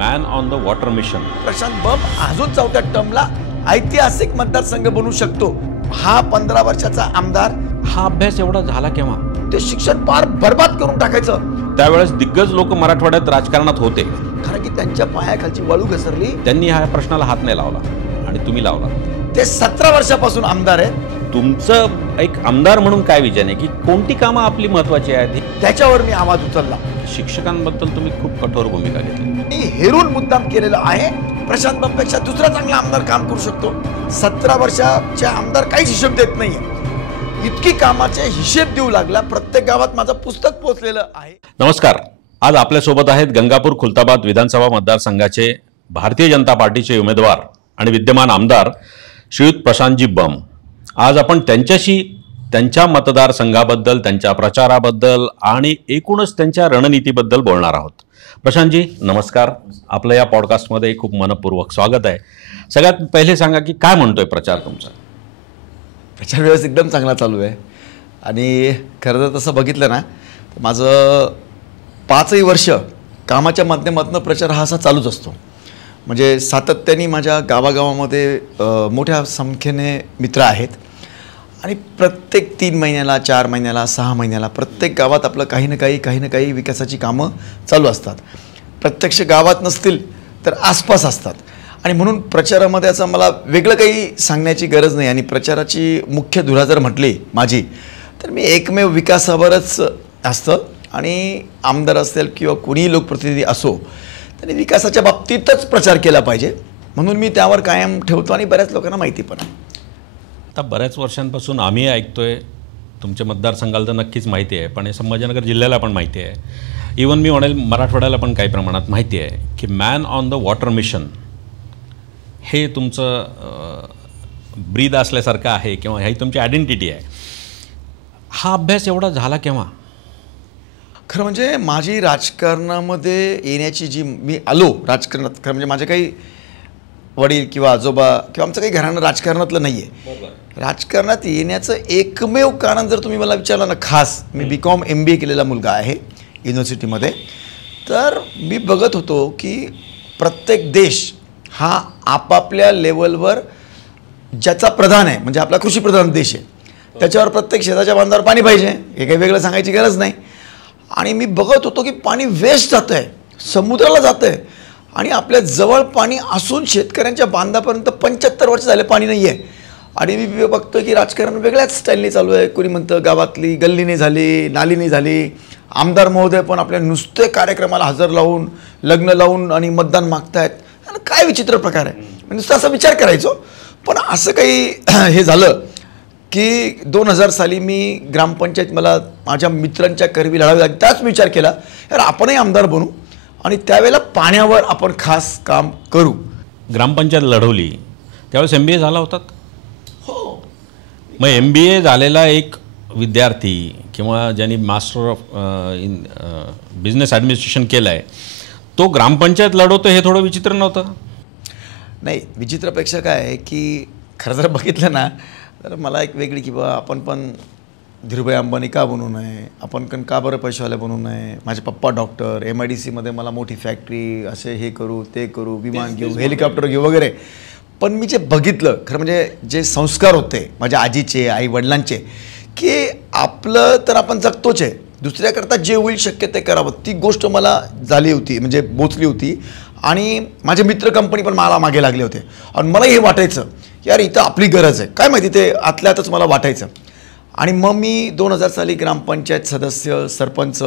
Man on the water mission. Prashant Bamb अजून चौथ्या टर्मला ऐतिहासिक मतदारसंघ बनू शकतो. हा 15 वर्षाचा आमदार. हा अभ्यास एवढा झाला केव्हा? ते शिक्षण पार बर्बाद करून टाकायचं. त्यावेळेस दिग्गज लोक मराठवाड्यात राजकारणात होते, कारण की त्यांच्या पायाखालची वाळू घसरली. त्यांनी ह्या प्रश्नाला हात नाही लावला आणि तुम्ही लावला. ते 17 वर्षापासून आमदार आहे. तुमचं एक आमदार म्हणून काय विजन आहे की कोणती कामं आपली महत्वाची आहेत? त्याच्यावर मी आवाज उचलला. शिक्षकांबद्दल तुम्ही खूप कठोर भूमिका घेतली. मी हेरून मुद्दाम केलेलं आहे. प्रशांत बंबपेक्षा दुसरा चांगला आमदार काम करू शकतो. 17 वर्षाचे आमदार काहीच हिशेब देत नाहीये. इतकी कामाचे हिशेब देऊ लागला. प्रत्येक गावात माझं पुस्तक पोहोचलेलं आहे. नमस्कार. आज आपल्यासोबत आहेत गंगापूर खुलताबाद विधानसभा मतदारसंघाचे भारतीय जनता पार्टीचे उमेदवार आणि विद्यमान आमदार श्रीयुत प्रशांतजी बंब. आज आपण त्यांच्याशी त्यांच्या मतदारसंघाबद्दल, त्यांच्या प्रचाराबद्दल आणि एकूणच त्यांच्या रणनीतीबद्दल बोलणार आहोत. प्रशांतजी नमस्कार. आपलं या पॉडकास्टमध्ये खूप मनपूर्वक स्वागत आहे. सगळ्यात पहिले सांगा की काय म्हणतोय प्रचार तुमचा? प्रचार व्यवस्था एकदम चांगला चालू आहे. आणि खरं तर तसं बघितलं ना तर माझं 5ही वर्ष कामाच्या माध्यमातून प्रचार हा असा चालूच असतो. म्हणजे सातत्याने माझ्या गावागावामध्ये मोठ्या संख्येने मित्र आहेत आणि प्रत्येक 3 महिन्याला, 4 महिन्याला, 6 महिन्याला प्रत्येक गावात आपलं काही ना काही विकासाची कामं चालू असतात. प्रत्यक्ष गावात नसतील तर आसपास असतात. आणि म्हणून प्रचारामध्ये असं मला वेगळं काही सांगण्याची गरज नाही. आणि प्रचाराची मुख्य धुरा जर म्हटली माझी तर मी एकमेव विकासावरच असतं. आणि आमदार असेल किंवा कोणीही लोकप्रतिनिधी असो त्यांनी विकासाच्या बाबतीतच प्रचार केला पाहिजे, म्हणून मी त्यावर कायम ठेवतो. आणि बऱ्याच लोकांना माहिती पण आहे. आता बऱ्याच वर्षांपासून आम्ही ऐकतोय, तुमच्या मतदारसंघाला तर नक्कीच माहिती आहे, पण हे संभाजीनगर जिल्ह्याला पण माहिती आहे, इवन मी म्हणेल मराठवाड्याला पण काही प्रमाणात माहिती आहे की man on the water mission हे तुमचं ब्रीद असल्यासारखं आहे किंवा ही तुमची आयडेंटिटी आहे. हा अभ्यास एवढा झाला केव्हा? खरं म्हणजे माझी राजकारणामध्ये येण्याची जी मी आलो राजकारणात, खरं म्हणजे माझे काही वडील किंवा आजोबा किंवा आमचं काही घराणं राजकारणातलं नाही आहे. राजकारणात येण्याचं एकमेव कारण जर तुम्ही मला विचारलं ना, खास मी BCom MBA केलेला मुलगा आहे युनिव्हर्सिटीमध्ये, तर मी बघत होतो की प्रत्येक देश हा आपापल्या लेवलवर ज्याचा प्रधान आहे, म्हणजे आपला कृषीप्रधान देश आहे, त्याच्यावर प्रत्येक शेताच्या बांधावर पाणी पाहिजे, हे काही वेगळं सांगायची गरज नाही. आणि मी बघत होतो की पाणी वेस्ट जातं आहे, समुद्राला जातं आहे. आणि आपल्या जवळ पाणी असून शेतकऱ्यांच्या बांधापर्यंत 75 वर्ष झाले पाणी नाही आहे. आणि मी बघतो की राजकारण वेगळ्याच स्टाईलने चालू आहे. कोणी म्हणतं गावातली गल्लीने झाली, नालीने झाली. आमदार महोदय पण आपल्या नुसते कार्यक्रमाला हजर लावून, लग्न लावून आणि मतदान मागतायत. काय विचित्र प्रकार आहे. नुसतं असा विचार करायचो. पण असं काही हे झालं की 2000 साली मी ग्रामपंचायत, मला माझ्या मित्रांच्या करवी लढावी लागली. त्याच विचार केला यार आपणही आमदार बनू आणि त्यावेळेला पाण्यावर आपण खास काम करू. ग्रामपंचायत लढवली त्यावेळेस MBA झाला होतात? हो. मग MBA झालेला एक विद्यार्थी किंवा ज्यांनी master of in business administration केलं आहे, तो ग्रामपंचायत लढवतो हे थोडं विचित्र नव्हतं? नाही, विचित्रपेक्षा काय आहे की खरं जर बघितलं ना तर मला एक वेगळी की बा आपण पण धीरूभाई अंबानी का बनू नये, आपण पण का बरं पैशावाले बनू नये. माझे पप्पा डॉक्टर, MIDCमध्ये मला मोठी फॅक्टरी, असे हे करू ते करू, विमान घेऊ, हेलिकॉप्टर घेऊ वगैरे. पण मी जे बघितलं खरं म्हणजे जे संस्कार होते माझ्या आजीचे, आई वडिलांचे, की आपलं तर आपण जगतोच आहे, दुसऱ्याकरता जे होईल शक्य ते करावं, ती गोष्ट मला झाली होती, म्हणजे बोचली होती. आणि माझे मित्र कंपनी पण मला मागे लागले होते. आणि मलाही हे वाटायचं यार इथं आपली गरज आहे, काय माहिती ते आतल्यातच मला वाटायचं. आणि मग मी 2000 साली ग्रामपंचायत सदस्य, सरपंच,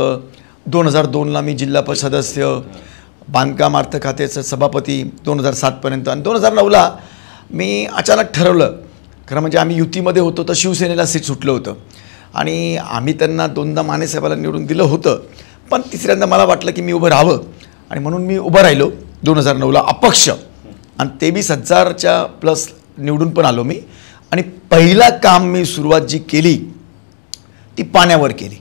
2002ला मी जिल्हा परिषद सदस्य, बांधकाम अर्थ खात्याचं सभापती 2007पर्यंत. आणि 2009ला मी अचानक ठरवलं, खरं म्हणजे आम्ही युतीमध्ये होतो तर शिवसेनेला सीट सुटलं होतं आणि आम्ही त्यांना 2दा माने साहेबाला निवडून दिलं होतं. पण तिसऱ्यांदा मला वाटलं की मी उभं राहावं आणि म्हणून मी उभं राहिलो 2009ला अपक्ष. आणि 23,000च्या प्लस निवडून पण आलो मी. आणि पहिला काम मी सुरुवात जी केली ती पाण्यावर केली.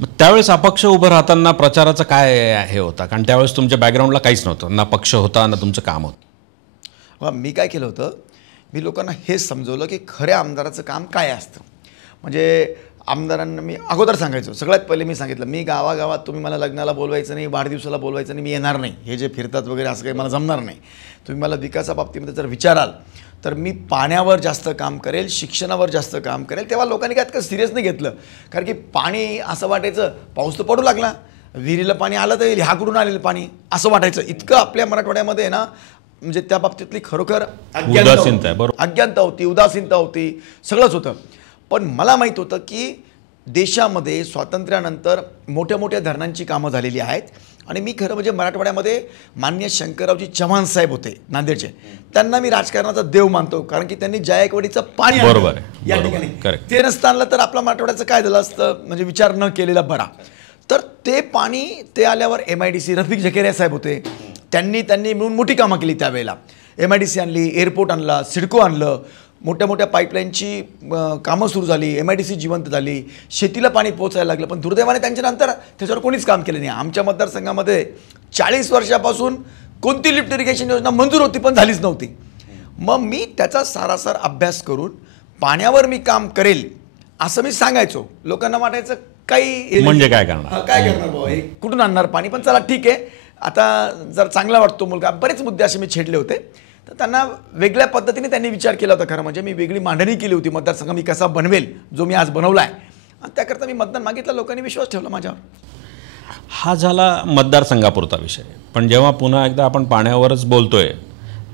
मग त्यावेळेस अपक्ष उभं राहताना प्रचाराचं काय हे होता? कारण त्यावेळेस तुमच्या बॅकग्राऊंडला काहीच नव्हतं, ना पक्ष होता ना तुमचं काम होतं. मी काय केलं होतं, मी लोकांना हे समजवलं की खऱ्या आमदाराचं काम काय असतं. म्हणजे आमदारांना मी अगोदर सांगायचो, सगळ्यात पहिले मी सांगितलं, मी गावागावात तुम्ही मला लग्नाला बोलवायचं नाही, वाढदिवसाला बोलवायचं नाही, मी येणार नाही. हे जे फिरतात वगैरे असं काही मला जमणार नाही. तुम्ही मला विकासाबाबतीमध्ये जर विचाराल तर मी पाण्यावर जास्त काम करेल, शिक्षणावर जास्त काम करेल. तेव्हा लोकांनी काय इतकं सिरियस नाही घेतलं, कारण की पाणी असं वाटायचं पाऊस तर पडू लागला, विहिरीला पाणी आलं तर ह्या कुठून आलेलं पाणी असं वाटायचं. इतकं आपल्या मराठवाड्यामध्ये ना म्हणजे त्या बाबतीतली खरोखर अज्ञानता होती, उदासीनता होती, सगळंच होतं. पण मला माहीत होतं की देशामध्ये स्वातंत्र्यानंतर मोठ्या मोठ्या धरणांची कामं झालेली आहेत. आणि मी खरं म्हणजे मराठवाड्यामध्ये माननीय शंकररावजी चव्हाण साहेब होते नांदेडचे, त्यांना मी राजकारणाचा देव मानतो, कारण की त्यांनी जायकवाडीचं पाणी या ठिकाणी ते नसताना तर आपल्या मराठवाड्याचं काय झालं असतं म्हणजे विचार न केलेला बरा. तर ते पाणी ते आल्यावर MIDC रफिक झकेरिया साहेब होते, त्यांनी मिळून मोठी कामं केली. त्यावेळेला MIDC आणली, एअरपोर्ट आणला, सिडको आणलं, मोठ्या मोठ्या पाईपलाईनची कामं सुरू झाली, MIDC जिवंत झाली, शेतीला पाणी पोचायला लागलं. पण दुर्दैवाने त्यांच्यानंतर त्याच्यावर कोणीच काम केलं नाही. आमच्या मतदारसंघामध्ये 40 वर्षापासून कोणती लिफ्ट इरिगेशन योजना मंजूर होती पण झालीच नव्हती. मग मी त्याचा सारासार अभ्यास करून पाण्यावर मी काम करेल असं मी सांगायचो. लोकांना वाटायचं काही म्हणजे काय करणार बाबा, हे कुठून आणणार पाणी, पण चला ठीक आहे, आता जर चांगला वाटतो मुलगा. बरेच मुद्दे असे मी छेडले होते. तर त्यांना वेगळ्या पद्धतीने त्यांनी विचार केला होता. खरं म्हणजे मी वेगळी मांडणी केली होती, मतदारसंघ मी कसा बनवेल जो मी आज बनवला आहे, आणि त्याकरता मी मतदान मागितलं. लोकांनी विश्वास ठेवला माझ्यावर. हा झाला मतदारसंघापुरता विषय. पण जेव्हा पुन्हा एकदा आपण पाण्यावरच बोलतोय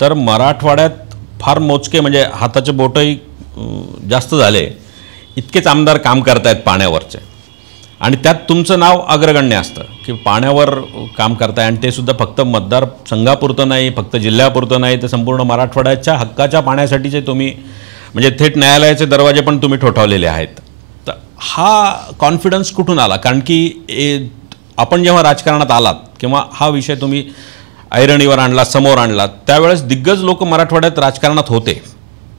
तर मराठवाड्यात फार मोजके म्हणजे हाताचे बोटही जास्त झाले इतकेच आमदार काम करतायत पाण्यावरचे, आणि त्यात तुमचं नाव अग्रगण्य असतं की पाण्यावर काम करताय. आणि ते सुद्धा फक्त मतदारसंघापुरतं नाही, फक्त जिल्ह्यापुरतं नाही, तर संपूर्ण मराठवाड्याच्या हक्काच्या पाण्यासाठीचे तुम्ही म्हणजे थेट न्यायालयाचे दरवाजे पण तुम्ही ठोठावलेले आहेत. तर हा कॉन्फिडन्स कुठून आला? कारण की आपण जेव्हा राजकारणात आलात किंवा हा विषय तुम्ही ऐरणीवर आणला, समोर आणला, त्यावेळेस दिग्गज लोक मराठवाड्यात राजकारणात होते,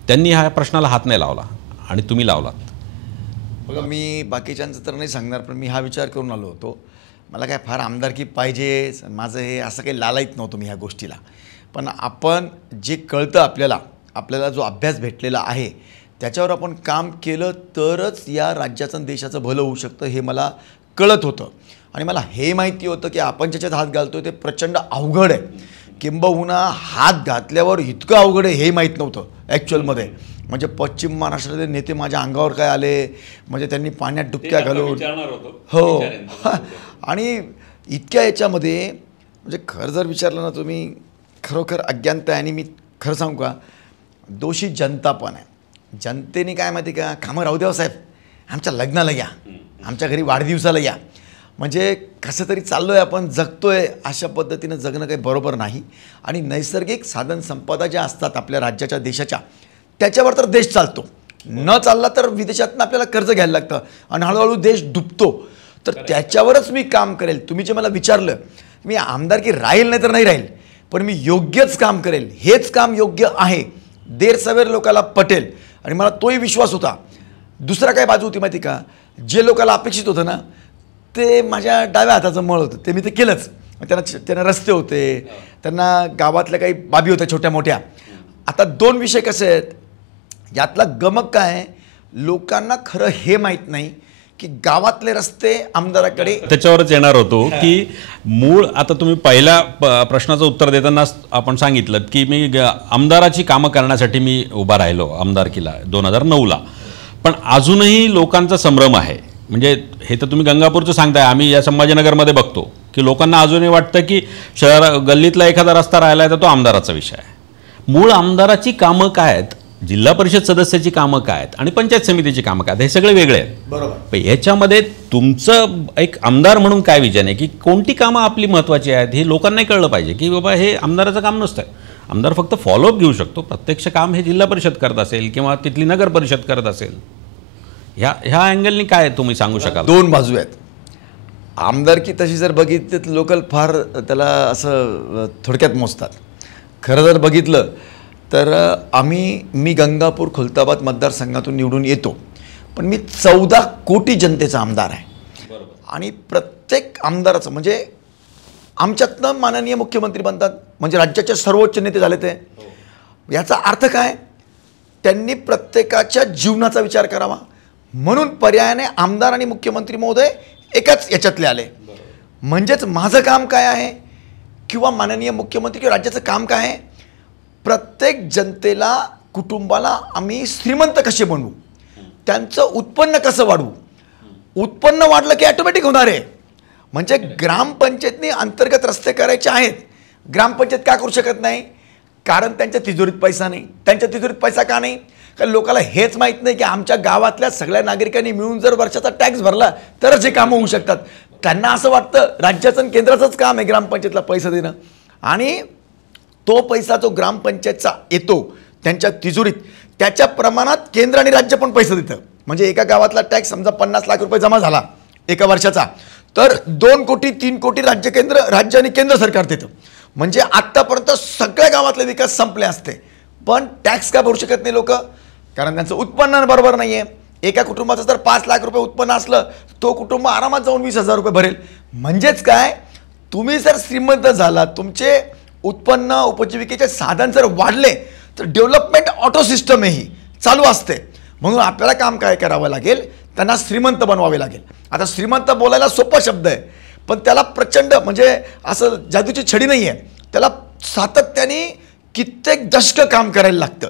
त्यांनी ह्या प्रश्नाला हात नाही लावला आणि तुम्ही लावलात. बघा, मी बाकीच्यांचं तर नाही सांगणार, पण मी हा विचार करून आलो होतो. मला काय फार आमदारकी पाहिजे, माझं हे असं काही लालायत नव्हतं मी ह्या गोष्टीला. पण आपण जे कळतं आपल्याला जो अभ्यास भेटलेला आहे त्याच्यावर आपण काम केलं तरच या राज्याचं आणि देशाचं भलं होऊ शकतं हे मला कळत होतं. आणि मला हे माहिती होतं की आपण ज्याच्यात हात घालतोय ते प्रचंड अवघड आहे. किंबहुना हात घातल्यावर इतकं अवघड आहे हे माहीत नव्हतं ॲक्च्युअलमध्ये. म्हणजे पश्चिम महाराष्ट्रातले नेते माझ्या अंगावर काय आले, म्हणजे त्यांनी पाण्यात डुबक्या घालून हो आणि इतक्या याच्यामध्ये म्हणजे खरं जर विचारलं ना तुम्ही, खरोखर अज्ञानता आहे. आणि मी खरं सांगू का, दोषी जनता पण आहे. जनतेने काय माहिती का, कामं राहू द्या साहेब, आमच्या लग्नाला या, आमच्या घरी वाढदिवसाला या, म्हणजे कसं तरी चाललो आहे आपण, जगतोय, अशा पद्धतीनं जगणं काही बरोबर नाही. आणि नैसर्गिक साधन संपदा ज्या असतात आपल्या राज्याच्या देशाच्या, त्याच्यावर तर देश चालतो. न चालला तर विदेशातून आपल्याला कर्ज घ्यायला लागतं आणि हळूहळू देश डुबतो. तर त्याच्यावरच मी काम करेल. तुम्ही जे मला विचारलं, मी आमदारकी राहील नाही तर नाही राहील, पण मी योग्यच काम करेल. हेच काम योग्य आहे, देर सवेर लोकाला पटेल. आणि मला तोही विश्वास होता. दुसरा काय बाजू होती माहिती का, जे लोकाला अपेक्षित होतं ना ते माझ्या डाव्या हाताचं मळ होतं, ते मी ते केलंच. त्यांना रस्ते होते, त्यांना गावातल्या काही बाबी होत्या छोट्या मोठ्या. आता दोन विषय कसे आहेत, यातला गमक काय आहे, लोकांना खरं हे माहीत नाही की गावातले रस्ते आमदाराकडे. त्याच्यावरच येणार होतो की मूळ आता तुम्ही पहिल्या प्रश्नाचं उत्तर देताना आपण सांगितलं की मी आमदाराची कामं करण्यासाठी मी उभा राहिलो आमदारकीला 2009ला, पण अजूनही लोकांचा संभ्रम आहे. म्हणजे हे तर तुम्ही गंगापूरचं सांगताय, आम्ही या संभाजीनगरमध्ये बघतो की लोकांना अजूनही वाटतं की गल्लीतला एखादा रस्ता राहिला आहे तर तो आमदाराचा विषय आहे. मूळ आमदाराची कामं काय आहेत, जिल्हा परिषद सदस्याची कामं काय आहेत आणि पंचायत समितीची कामं काय आहेत, हे सगळे वेगळे आहेत. बरोबर. ह्याच्यामध्ये तुमचं एक आमदार म्हणून काय विजन आहे की कोणती कामं आपली महत्त्वाची आहेत हे लोकांनाही कळलं पाहिजे की बाबा हे आमदाराचं काम नसतं. आमदार फक्त फॉलोअप घेऊ शकतो, प्रत्यक्ष काम हे जिल्हा परिषद करत असेल किंवा तिथली नगर परिषद करत असेल. ह्या अँगलनी काय तुम्ही सांगू शकाल? दोन बाजू आहेत. आमदारकी तशी जर बघितली तर लोकल फार त्याला असं थोडक्यात मोजतात. खरं जर बघितलं तर मी गंगापूर खुलताबाद मतदारसंघातून निवडून येतो, पण मी 14 कोटी जनतेचा आमदार आहे. आणि प्रत्येक आमदाराचं म्हणजे आमच्यातनं माननीय मुख्यमंत्री बनतात, म्हणजे राज्याचे सर्वोच्च नेते झाले ते. याचा अर्थ काय, त्यांनी प्रत्येकाच्या जीवनाचा विचार करावा, म्हणून पर्यायाने आमदार आणि मुख्यमंत्री महोदय एकाच याच्यातले आले. म्हणजेच माझं काम काय आहे किंवा माननीय मुख्यमंत्री किंवा राज्याचं काम काय आहे, प्रत्येक जनतेला कुटुंबाला आम्ही श्रीमंत कसे बनवू, त्यांचं उत्पन्न कसं वाढवू. उत्पन्न वाढलं की ऑटोमॅटिक होणार आहे. म्हणजे ग्रामपंचायतनी अंतर्गत रस्ते करायचे आहेत. ग्रामपंचायत का करू शकत नाही? कारण त्यांच्या तिजोरीत पैसा नाही. त्यांच्या तिजोरीत पैसा का नाही? कारण लोकांना हेच माहीत नाही की आमच्या गावातल्या सगळ्या नागरिकांनी मिळून जर वर्षाचा टॅक्स भरला तरच हे कामं होऊ शकतात. त्यांना असं वाटतं राज्याचं आणि केंद्राचंच काम आहे ग्रामपंचायतला पैसा देणं, आणि तो पैसा जो ग्रामपंचायतचा येतो त्यांच्या तिजोरीत त्याच्या प्रमाणात केंद्र आणि राज्य पण पैसे देतं. म्हणजे एका गावातला टॅक्स समजा 50 लाख रुपये जमा झाला एका वर्षाचा, तर 2 कोटी 3 कोटी राज्य आणि केंद्र सरकार देतं. म्हणजे आत्तापर्यंत सगळ्या गावातले विकास संपले असते. पण टॅक्स का भरू शकत नाही लोक? कारण त्यांचं उत्पन्न बरोबर नाही आहे. एका कुटुंबाचं जर 5 लाख रुपये उत्पन्न असलं तो कुटुंब आरामात जाऊन 20,000 रुपये भरेल. म्हणजेच काय, तुम्ही जर श्रीमंत झाला, तुमचे उत्पन्न उपजीविकेचे साधन जर वाढले तर डेव्हलपमेंट ऑटो सिस्टम ही चालू असते. म्हणून आपल्याला काम काय करावं लागेल, त्यांना श्रीमंत बनवावे लागेल. आता श्रीमंत बोलायला सोपा शब्द आहे, पण त्याला प्रचंड म्हणजे असं जादूची छडी नाही आहे. त्याला सातत्याने कित्येक दशकं काम करायला लागतं.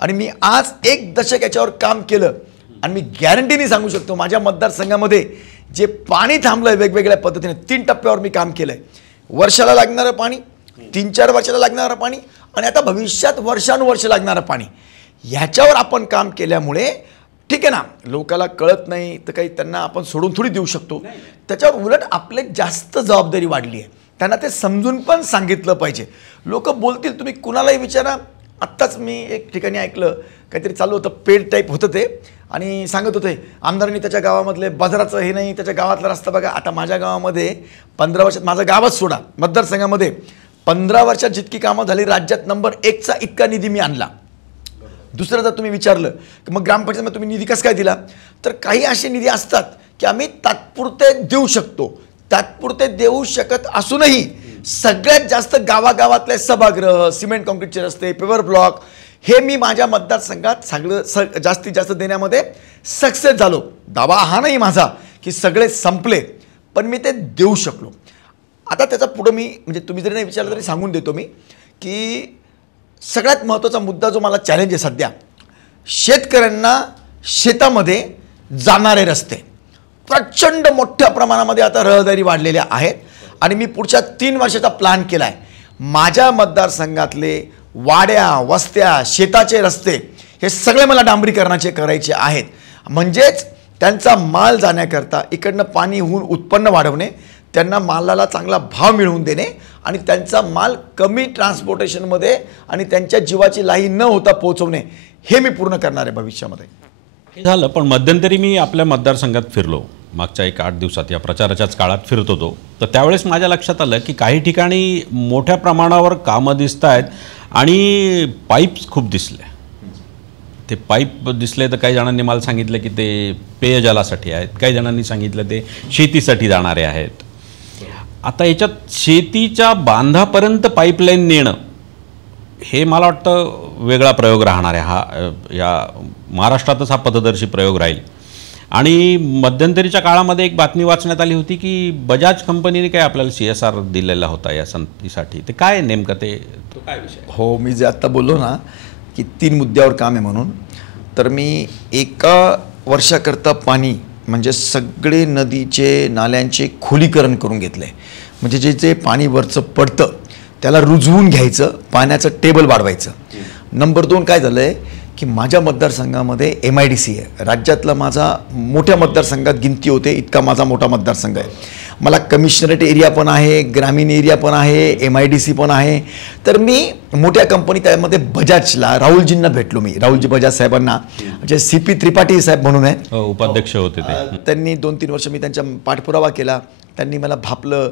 आणि मी आज 1 दशक याच्यावर काम केलं आणि मी गॅरंटीने सांगू शकतो माझ्या मतदारसंघामध्ये जे पाणी थांबलं आहे वेगवेगळ्या पद्धतीने 3 टप्प्यावर मी काम केलं आहे. वर्षाला लागणारं पाणी, 3-4 वर्षाला लागणारं पाणी आणि आता भविष्यात वर्षानुवर्ष लागणारं पाणी, ह्याच्यावर आपण काम केल्यामुळे ठीक आहे ना, लोकांना कळत नाही तर काही त्यांना आपण सोडून थोडी देऊ शकतो. त्याच्यावर उलट आपले जास्त जबाबदारी वाढली आहे. त्यांना ते समजून पण सांगितलं पाहिजे. लोक बोलतील, तुम्ही कुणालाही विचारा. आत्ताच मी एक ठिकाणी ऐकलं, काहीतरी चालू होतं, पेड टाईप होतं ते, आणि सांगत होते आमदारांनी त्याच्या गावामधले बाजाराचं हे नाही, त्याच्या गावातला रस्ता बघा. आता माझ्या गावामध्ये 15 वर्षात, माझं गावच सोडा, मतदारसंघामध्ये 15 वर्षात जितकी कामं झाली राज्यात नंबर 1चा इतका निधी मी आणला. दुसरं जर तुम्ही विचारलं की मग ग्रामपंचायतीमध्ये तुम्ही निधी कसं काय दिला, तर काही असे निधी असतात की आम्ही तात्पुरते देऊ शकतो. तात्पुरते देऊ शकत असूनही सगळ्यात जास्त गावागावातले सभागृह, सिमेंट कॉन्क्रीटचे रस्ते, पेवर ब्लॉक हे मी माझ्या मतदारसंघात सगळं जास्तीत जास्त देण्यामध्ये सक्सेस झालो. दावा हा नाही माझा की सगळे संपले, पण मी ते देऊ शकलो. आता त्याचा पुढं मी म्हणजे तुम्ही जरी नाही विचारलं तरी सांगून देतो मी की सगळ्यात महत्त्वाचा मुद्दा जो मला चॅलेंज आहे सध्या, शेतकऱ्यांना शेतामध्ये जाणारे रस्ते. प्रचंड मोठ्या प्रमाणामध्ये आता रहदारी वाढलेल्या आहेत आणि मी पुढच्या 3 वर्षाचा प्लॅन केला आहे. माझ्या मतदारसंघातले वाड्या, वस्त्या, शेताचे रस्ते हे सगळे मला डांबरीकरणाचे करायचे आहेत. म्हणजेच त्यांचा माल जाण्याकरता इकडनं पाणी होऊन उत्पन्न वाढवणे, त्यांना मालाला चांगला भाव मिळवून देणे आणि त्यांचा माल कमी ट्रान्सपोर्टेशनमध्ये आणि त्यांच्या जीवाची लाही न होता पोहोचवणे, हे मी पूर्ण करणार आहे भविष्यामध्ये. हे झालं, पण मध्यंतरी मी आपल्या मतदारसंघात फिरलो. मागच्या 1-8 दिवसात या प्रचाराच्याच काळात फिरत होतो, तर त्यावेळेस माझ्या लक्षात आलं की काही ठिकाणी मोठ्या प्रमाणावर कामं दिसत आहेत आणि पाईप्स खूप दिसले. ते पाईप दिसले तर काही जणांनी मला सांगितलं की ते पेयजलासाठी आहेत, काही जणांनी सांगितलं ते शेतीसाठी जाणारे आहेत. आता याच्यात शेतीच्या बांधापर्यंत पाईपलाईन नेणं हे मला वाटतं वेगळा प्रयोग राहणार आहे. हा या महाराष्ट्रातच हा पथदर्शी प्रयोग राहील. आणि मध्यंतरीच्या काळामध्ये एक बातमी वाचण्यात आली होती की बजाज कंपनीने काय आपल्याला CSR दिलेला होता या संतीसाठी. ते काय नेमकं ते काय विषय? हो, मी जे आत्ता बोललो ना की 3 मुद्द्यावर काम आहे म्हणून, तर मी एका वर्षाकरता पाणी म्हणजे सगळे नदीचे नाल्यांचे खोलीकरण करून घेतलं आहे. म्हणजे जे जे पाणी वरचं पडतं त्याला रुजवून घ्यायचं, पाण्याचं टेबल वाढवायचं. नंबर 2 काय झालं आहे की माझ्या मतदारसंघामध्ये MIDC आहे. राज्यातला माझा मोठ्या मतदारसंघात गिनती होते इतका माझा मोठा मतदारसंघ आहे. मला कमिशनरेट एरिया पण आहे, ग्रामीण एरिया पण आहे, MIDC पण आहे. तर मी मोठ्या कंपनी त्यामध्ये बजाजला राहुलजींना भेटलो. मी राहुलजी बजाज साहेबांना, जे CP त्रिपाठी साहेब म्हणून आहेत, उपाध्यक्ष होते ते. त्यांनी 2-3 वर्ष मी त्यांचा पाठपुरावा केला. त्यांनी मला भापलं.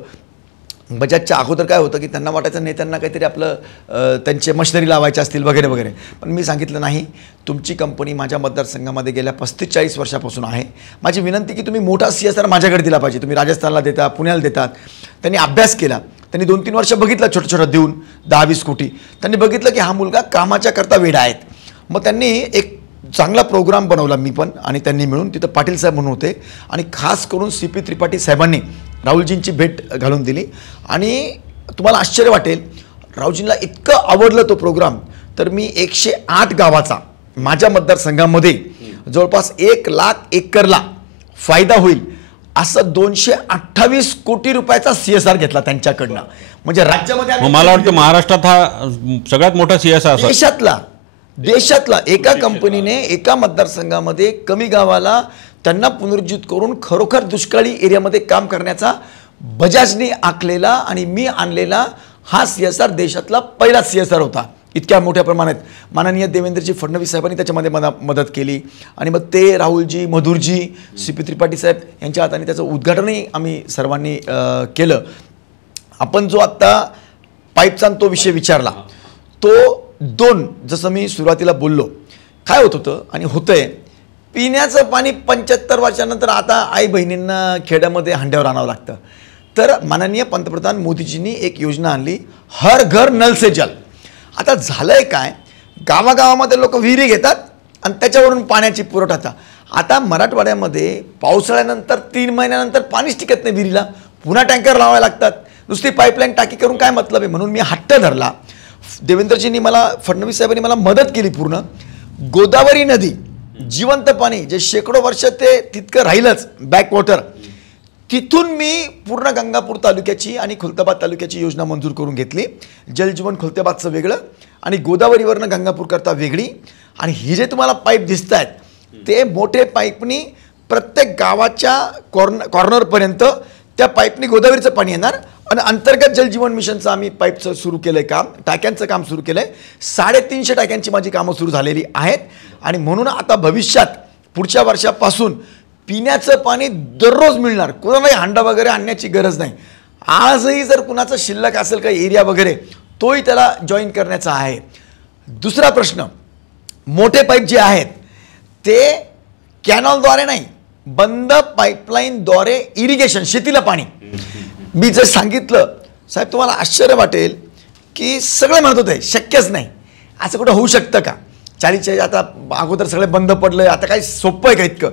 बजाजच्या अगोदर काय होतं की त्यांना वाटायचं नेत्यांना काहीतरी आपलं त्यांचे मशिनरी लावायचे असतील वगैरे वगैरे. पण मी सांगितलं नाही, तुमची कंपनी माझ्या मतदारसंघामध्ये गेल्या 35-40 वर्षापासून आहे. माझी विनंती की तुम्ही मोठा CSR माझ्याकडे दिला पाहिजे. तुम्ही राजस्थानला देता, पुण्याला देतात. त्यांनी अभ्यास केला. त्यांनी 2-3 वर्ष बघितलं छोटं छोटं देऊन 10-20 कोटी. त्यांनी बघितलं की हा मुलगा कामाच्या करता वेडा आहेत. मग त्यांनी एक चांगला प्रोग्राम बनवला मी पण आणि त्यांनी मिळून. तिथं पाटील साहेब म्हणून होते आणि खास करून CP त्रिपाठी साहेबांनी राहुलजींची भेट घालून दिली. आणि तुम्हाला आश्चर्य वाटेल, राहुलजींना इतकं आवडलं तो प्रोग्राम, तर मी 108 गावाचा माझ्या मतदारसंघामध्ये जवळपास 1 लाख एकरला फायदा होईल असं 228 कोटी रुपयाचा CSR घेतला त्यांच्याकडनं. म्हणजे राज्यामध्ये मला वाटतं महाराष्ट्रात हा सगळ्यात मोठा CSR देशातला एका कंपनीने एका मतदारसंघामध्ये कमी गावाला त्यांना पुनरुज्जीवित करून खरोखर दुष्काळी एरियामध्ये काम करण्याचा बजाजने आखलेला आणि मी आणलेला हा CSR देशातला पहिला CSR होता. इतक्या मोठ्या प्रमाणात माननीय देवेंद्रजी फडणवीस साहेबांनी त्याच्यामध्ये मदत केली आणि मग ते राहुलजी, मधुरजी, CP त्रिपाठी साहेब यांच्या हाताने त्याचं उद्घाटनही आम्ही सर्वांनी केलं. आपण जो आत्ता पाईपचा तो विषय विचारला, तो 2 जसं मी सुरुवातीला बोललो, काय होत होतं आणि होतंय, पिण्याचं पाणी 75 वर्षानंतर आता आई बहिणींना खेड्यामध्ये हांड्यावर आणावं लागतं. तर माननीय पंतप्रधान मोदीजींनी एक योजना आणली, हर घर नल से जल. आता झालंय काय, गावागावामध्ये लोक विहिरी घेतात आणि त्याच्यावरून पाण्याची पुरवठा. आता मराठवाड्यामध्ये पावसाळ्यानंतर 3 महिन्यानंतर पाणीच टिकत नाही विहिरीला, पुन्हा टँकर लावायला लागतात. नुसती पाईपलाईन टाकी करून काय मतलब आहे. म्हणून मी हट्ट धरला. देवेंद्रजींनी मला, फडणवीस साहेबांनी मला मदत केली पूर्ण. गोदावरी नदी जिवंत पाणी जे शेकडो वर्ष ते तितकं राहिलंच बॅकवॉटर, तिथून मी पूर्ण गंगापूर तालुक्याची आणि खुलताबाद तालुक्याची योजना मंजूर करून घेतली. जलजीवन खुलताबादचं वेगळं आणि गोदावरीवरनं गंगापूर करता वेगळी. आणि ही जे तुम्हाला पाईप दिसत आहेत ते मोठे पाईपनी प्रत्येक गावाच्या कॉर्नरपर्यंत त्या पाईपनी गोदावरीचं पाणी येणार. आणि अंतर्गत जलजीवन मिशनचं आम्ही पाईपचं सुरू केलं आहे काम, टाक्यांचं काम सुरू केलं आहे. 350 टाक्यांची माझी कामं सुरू झालेली आहेत. आणि म्हणून आता भविष्यात पुढच्या वर्षापासून पिण्याचं पाणी दररोज मिळणार, कोणालाही हांडा वगैरे आणण्याची गरज नाही. आजही जर कुणाचं शिल्लक असेल काही एरिया वगैरे, तोही त्याला जॉईन करण्याचा आहे. दुसरा प्रश्न, मोठे पाईप जे आहेत ते कॅनॉलद्वारे नाही, बंद पाईपलाईनद्वारे इरिगेशन, शेतीला पाणी. मी जर सांगितलं साहेब तुम्हाला आश्चर्य वाटेल की सगळे म्हणत होते शक्यच नाही, असं कुठं होऊ शकतं का, 40 आता अगोदर सगळे बंद पडलं, आता काही सोपं आहे का इतकं.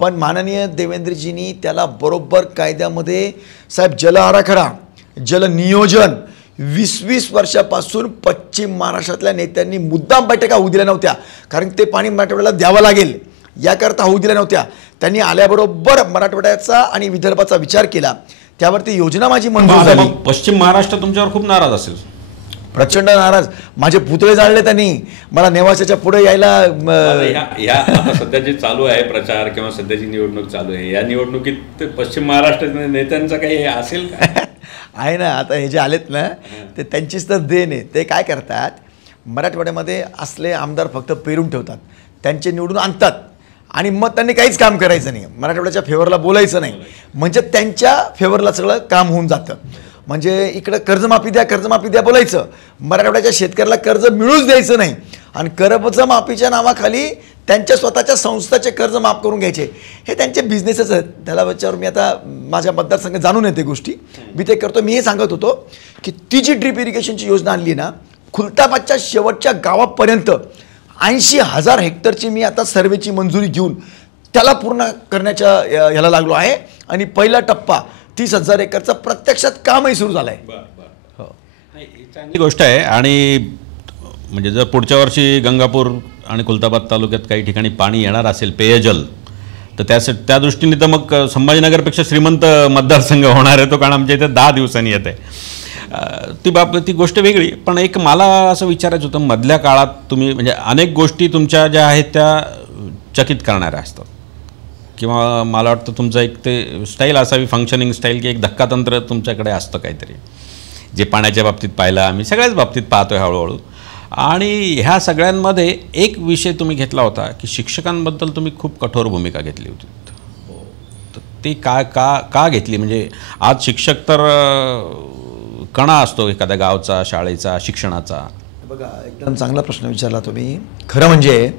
पण माननीय देवेंद्रजींनी त्याला बरोबर कायद्यामध्ये साहेब जल आराखडा, जल नियोजन 20-20 वर्षापासून पश्चिम महाराष्ट्रातल्या नेत्यांनी मुद्दाम बैठका होऊ दिल्या नव्हत्या, कारण ते पाणी मराठवाड्याला द्यावं लागेल याकरता होऊ दिल्या नव्हत्या. त्यांनी आल्याबरोबर मराठवाड्याचा आणि विदर्भाचा विचार केला, त्यावरती योजना माझी मंजूर झाली. पश्चिम महाराष्ट्र तुमच्यावर खूप नाराज असेल, प्रचंड नाराज. माझे पुतळे जाळले त्यांनी, मला नेवाशाच्या पुढे यायला. आता सध्या जे चालू आहे प्रचार किंवा सध्याची निवडणूक चालू आहे, या निवडणुकीत पश्चिम महाराष्ट्रातील नेत्यांचा काही असेल का? आहे ना, आता हे जे आलेत ना ते त्यांचीच तर देण आहे. ते काय करतात, मराठवाड्यामध्ये असले आमदार फक्त पेरून ठेवतात, त्यांचे निवडून आणतात आणि मग त्यांनी काहीच काम करायचं नाही, मराठवाड्याच्या फेवरला बोलायचं नाही, म्हणजे त्यांच्या फेवरला सगळं काम होऊन जातं. म्हणजे इकडं कर्जमाफी द्या बोलायचं, मराठवाड्याच्या शेतकऱ्याला कर्ज मिळूच द्यायचं नाही आणि कर्जमाफीच्या नावाखाली त्यांच्या स्वतःच्या संस्थाचे कर्ज माफ करून घ्यायचे. हे त्यांचे बिझनेसच आहेत. त्याला विचार मी आता माझ्या मतदारसंघात जाणून येते गोष्टी, मी ते करतो. मी हे सांगत होतो की ती जी ड्रीप इरिगेशनची योजना आणली ना, खुलताबादच्या शेवटच्या गावापर्यंत 80,000 हेक्टरची मी आता सर्वेची मंजुरी घेऊन त्याला पूर्ण करण्याच्या याला लागलो आहे. आणि पहिला टप्पा 30,000 एकरचा प्रत्यक्षात कामही सुरू झालं आहे. चांगली गोष्ट आहे. आणि म्हणजे जर पुढच्या वर्षी गंगापूर आणि खुलताबाद तालुक्यात काही ठिकाणी पाणी येणार असेल, पेयजल, तर त्या दृष्टीने तर मग संभाजीनगरपेक्षा श्रीमंत मतदारसंघ होणार आहे तो, कारण आमच्या इथे 10 दिवसांनी येते. ती गोष्ट वेगळी. पण एक मला असं विचारायचं होतं, मधल्या काळात तुम्ही म्हणजे अनेक गोष्टी तुमच्या ज्या आहेत त्या चकित करणाऱ्या असतात, किंवा मला वाटतं तुमचं एक ते स्टाईल असावी, फंक्शनिंग स्टाईल, की एक धक्कातंत्र तुमच्याकडे असतं काहीतरी, जे पाण्याच्या बाबतीत पाहिलं, आम्ही सगळ्याच बाबतीत पाहतोय हळूहळू. आणि ह्या सगळ्यांमध्ये एक विषय तुम्ही घेतला होता की शिक्षकांबद्दल तुम्ही खूप कठोर भूमिका घेतली होती. तर ती का घेतली? म्हणजे आज शिक्षक तर कणा असतो एखाद्या गावचा, शाळेचा, शिक्षणाचा. बघा, एकदम चांगला प्रश्न विचारला तुम्ही. खरं म्हणजे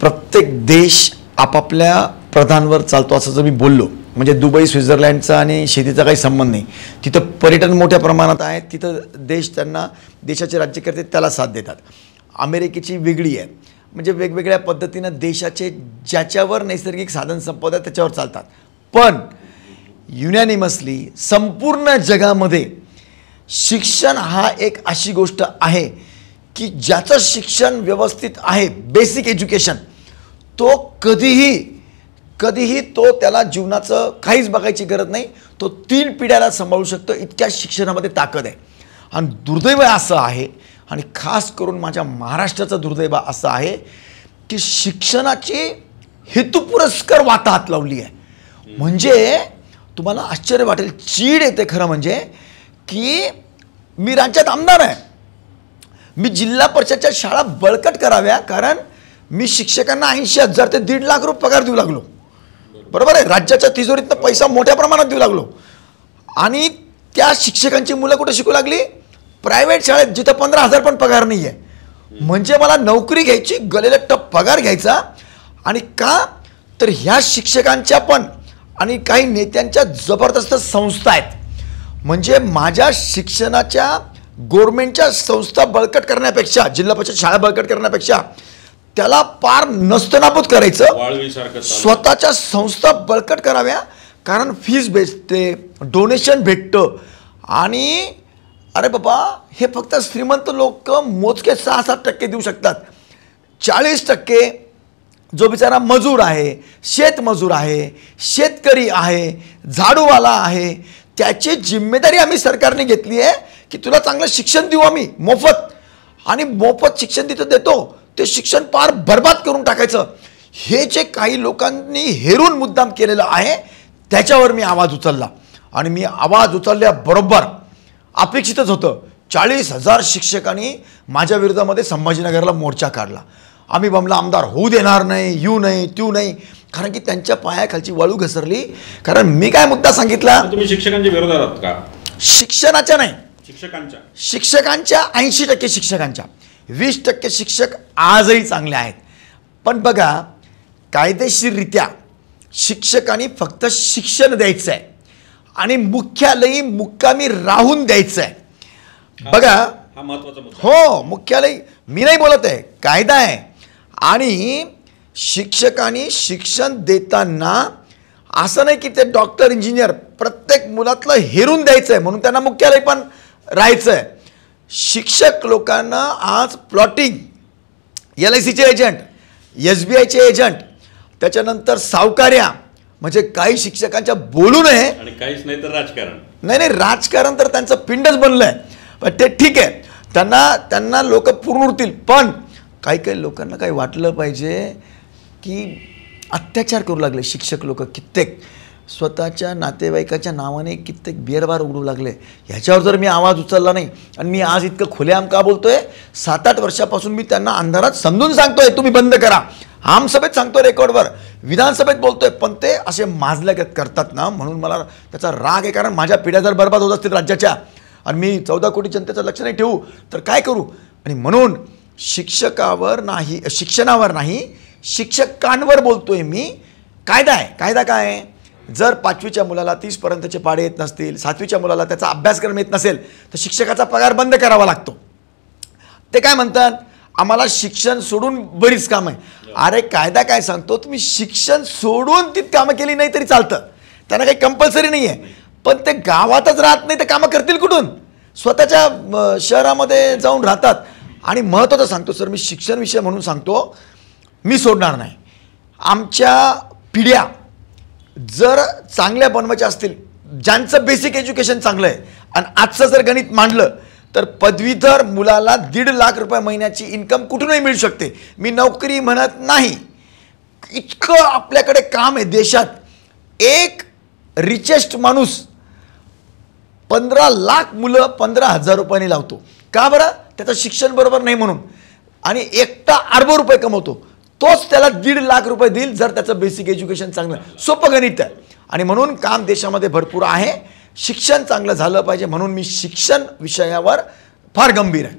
प्रत्येक देश आपापल्या प्रधानवर चालतो असं जर मी बोललो, म्हणजे दुबई, स्वित्झर्लंडचा आणि शेतीचा काही संबंध नाही. तिथं पर्यटन मोठ्या प्रमाणात आहे, तिथं देश त्यांना, देशाचे राज्यकर्ते त्याला साथ देतात. अमेरिकेची वेगळी आहे. म्हणजे वेगवेगळ्या पद्धतीनं देशाचे ज्याच्यावर नैसर्गिक साधन संपदा आहे त्याच्यावर चालतात. पण युनॅनिमसली संपूर्ण जगामध्ये शिक्षण हा एक अशी गोष्ट आहे की ज्याचं शिक्षण व्यवस्थित आहे, बेसिक एज्युकेशन, तो कधीही तो त्याला जीवनाचं काहीच बघायची गरज नाही, तो 3 पिढ्याला सांभाळू शकतो. इतक्या शिक्षणामध्ये ताकद आहे. आणि दुर्दैव असं आहे, आणि खास करून माझ्या महाराष्ट्राचं दुर्दैव असं आहे की शिक्षणाची हेतुपुरस्कर वाताहत लावली आहे. म्हणजे तुम्हाला आश्चर्य वाटेल, चीड येते खरं म्हणजे, की मी राज्यात आमदार आहे, मी जिल्हा परिषदच्या शाळा बळकट कराव्या कारण मी शिक्षकांना 80,000 ते 1.5 लाख रुपये पगार देऊ लागलो. बरोबर आहे, राज्याच्या तिजोरीतनं पैसा मोठ्या प्रमाणात देऊ लागलो. आणि त्या शिक्षकांची मुलं कुठे शिकू लागली? प्रायव्हेट शाळेत, जिथं 15,000 पण पगार नाही आहे. म्हणजे मला नोकरी घ्यायची, गलेला टप पगार घ्यायचा. आणि का तर ह्या शिक्षकांच्या पण आणि काही नेत्यांच्या जबरदस्त संस्था आहेत. म्हणजे माझ्या शिक्षणाच्या गव्हर्नमेंटच्या संस्था बळकट करण्यापेक्षा, जिल्हा परिषद शाळा बळकट करण्यापेक्षा त्याला पार नस्तनाबूत करायचं, स्वतःच्या संस्था बळकट कराव्या. कारण फीस भेटते, डोनेशन भेटतं. आणि अरे बाबा, हे फक्त श्रीमंत लोक मोजके 6-7% देऊ शकतात. 40% जो बिचारा मजूर आहे, शेतमजूर आहे, शेतकरी आहे, झाडूवाला आहे, त्याची जिम्मेदारी आम्ही सरकारने घेतली आहे की तुला चांगलं शिक्षण देऊ आम्ही मोफत. आणि मोफत शिक्षण तिथं देतो, ते शिक्षण पार बर्बाद करून टाकायचं. हे जे काही लोकांनी हेरून मुद्दाम केलेलं आहे त्याच्यावर मी आवाज उचलला. आणि मी आवाज उचलल्याबरोबर अपेक्षितच होतं, 40,000 शिक्षकांनी माझ्या विरोधामध्ये संभाजीनगरला मोर्चा काढला. आम्ही बमला आमदार होऊ देणार नाही, येऊ नाही, त्यू नाही. कारण की त्यांच्या पायाखालची वाळू घसरली. कारण मी काय मुद्दा सांगितला, तुम्ही शिक्षकांच्या विरोधात आहात का? शिक्षणाच्या नाही, शिक्षकांच्या 80% शिक्षकांच्या. 20% शिक्षक आजही चांगले आहेत. पण बघा, कायदेशीररित्या शिक्षकांनी फक्त शिक्षण द्यायचं आहे आणि मुख्यालयी मुक्कामी राहून द्यायचं आहे. बघा, हा महत्त्वाचा मुद्दा. हो, मुख्यालय मी नाही बोलत आहे, कायदा आहे. आणि शिक्षकांनी शिक्षण देताना असं नाही की ते डॉक्टर, इंजिनियर प्रत्येक मुलातलं हेरून द्यायचं आहे म्हणून त्यांना मुख्यालय पण राहायचं आहे. शिक्षक लोकांना आज प्लॉटिंग, LICचे एजंट, SBIचे एजंट, त्याच्यानंतर सावकार्या, म्हणजे काही शिक्षकांच्या बोलू नये. आणि काहीच नाही तर राजकारण. नाही, राजकारण तर त्यांचं पिंडच बनलं आहे. पण ते ठीक आहे, त्यांना लोक पूर्ण उरतील. पण काही लोकांना काही वाटलं पाहिजे की अत्याचार करू लागले शिक्षक लोक. कित्येक स्वतःच्या नातेवाईकाच्या नावाने कित्येक बिअरबार उडू लागले. ह्याच्यावर जर मी आवाज उचलला नाही, आणि मी आज इतकं खुलेआम का बोलतोय, 7-8 वर्षापासून मी त्यांना अंधारात समजून सांगतोय तुम्ही बंद करा. आमसभेत सांगतोय, रेकॉर्डवर, विधानसभेत बोलतोय. पण ते असे माजल्यागत करतात ना, म्हणून मला त्याचा राग आहे. कारण माझ्या पिढ्या जर बर्बाद होत असतील राज्याच्या, आणि मी 14 कोटी जनतेचं लक्ष नाही ठेवू तर काय करू. आणि म्हणून शिक्षणावर नाही शिक्षकांवर बोलतोय मी. कायदा आहे. कायदा काय आहे? जर 5वीच्या मुलाला 30पर्यंतचे पाढे येत नसतील, 7वीच्या मुलाला त्याचा अभ्यासक्रम येत नसेल, तर शिक्षकाचा पगार बंद करावा लागतो. ते काय म्हणतात, आम्हाला शिक्षण सोडून बरीच कामं आहे. अरे कायदा काय सांगतो, तुम्ही शिक्षण सोडून ती कामं केली नाही तरी चालतं, त्यांना काही कंपल्सरी नाही आहे. पण ते गावातच राहत नाही तर कामं करतील कुठून? स्वतःच्या शहरामध्ये जाऊन राहतात. आणि महत्त्वाचं सांगतो सर, मी शिक्षण विषय म्हणून सांगतो, मी सोडणार नाही. आमच्या पिढ्या जर चांगल्या बनवायच्या असतील, ज्यांचं बेसिक एज्युकेशन चांगलं आहे, आणि आजचं जर गणित मांडलं तर पदवीधर मुलाला 1.5 लाख रुपये महिन्याची इन्कम कुठूनही मिळू शकते. मी नोकरी म्हणत नाही, इतकं आपल्याकडे काम आहे देशात. एक रिचेस्ट माणूस 15 लाख मुलं 15,000 रुपयांनी लावतो. का बरं? त्याचं शिक्षण बरोबर नाही म्हणून. आणि एकटा अरबो रुपये कमवतो, तोच त्याला 1.5 लाख रुपये देईल जर त्याचं बेसिक एज्युकेशन चांगलं. सोपं गणित आहे. आणि म्हणून काम देशामध्ये भरपूर आहे. शिक्षण चांगलं झालं पाहिजे म्हणून मी शिक्षण विषयावर फार गंभीर आहे.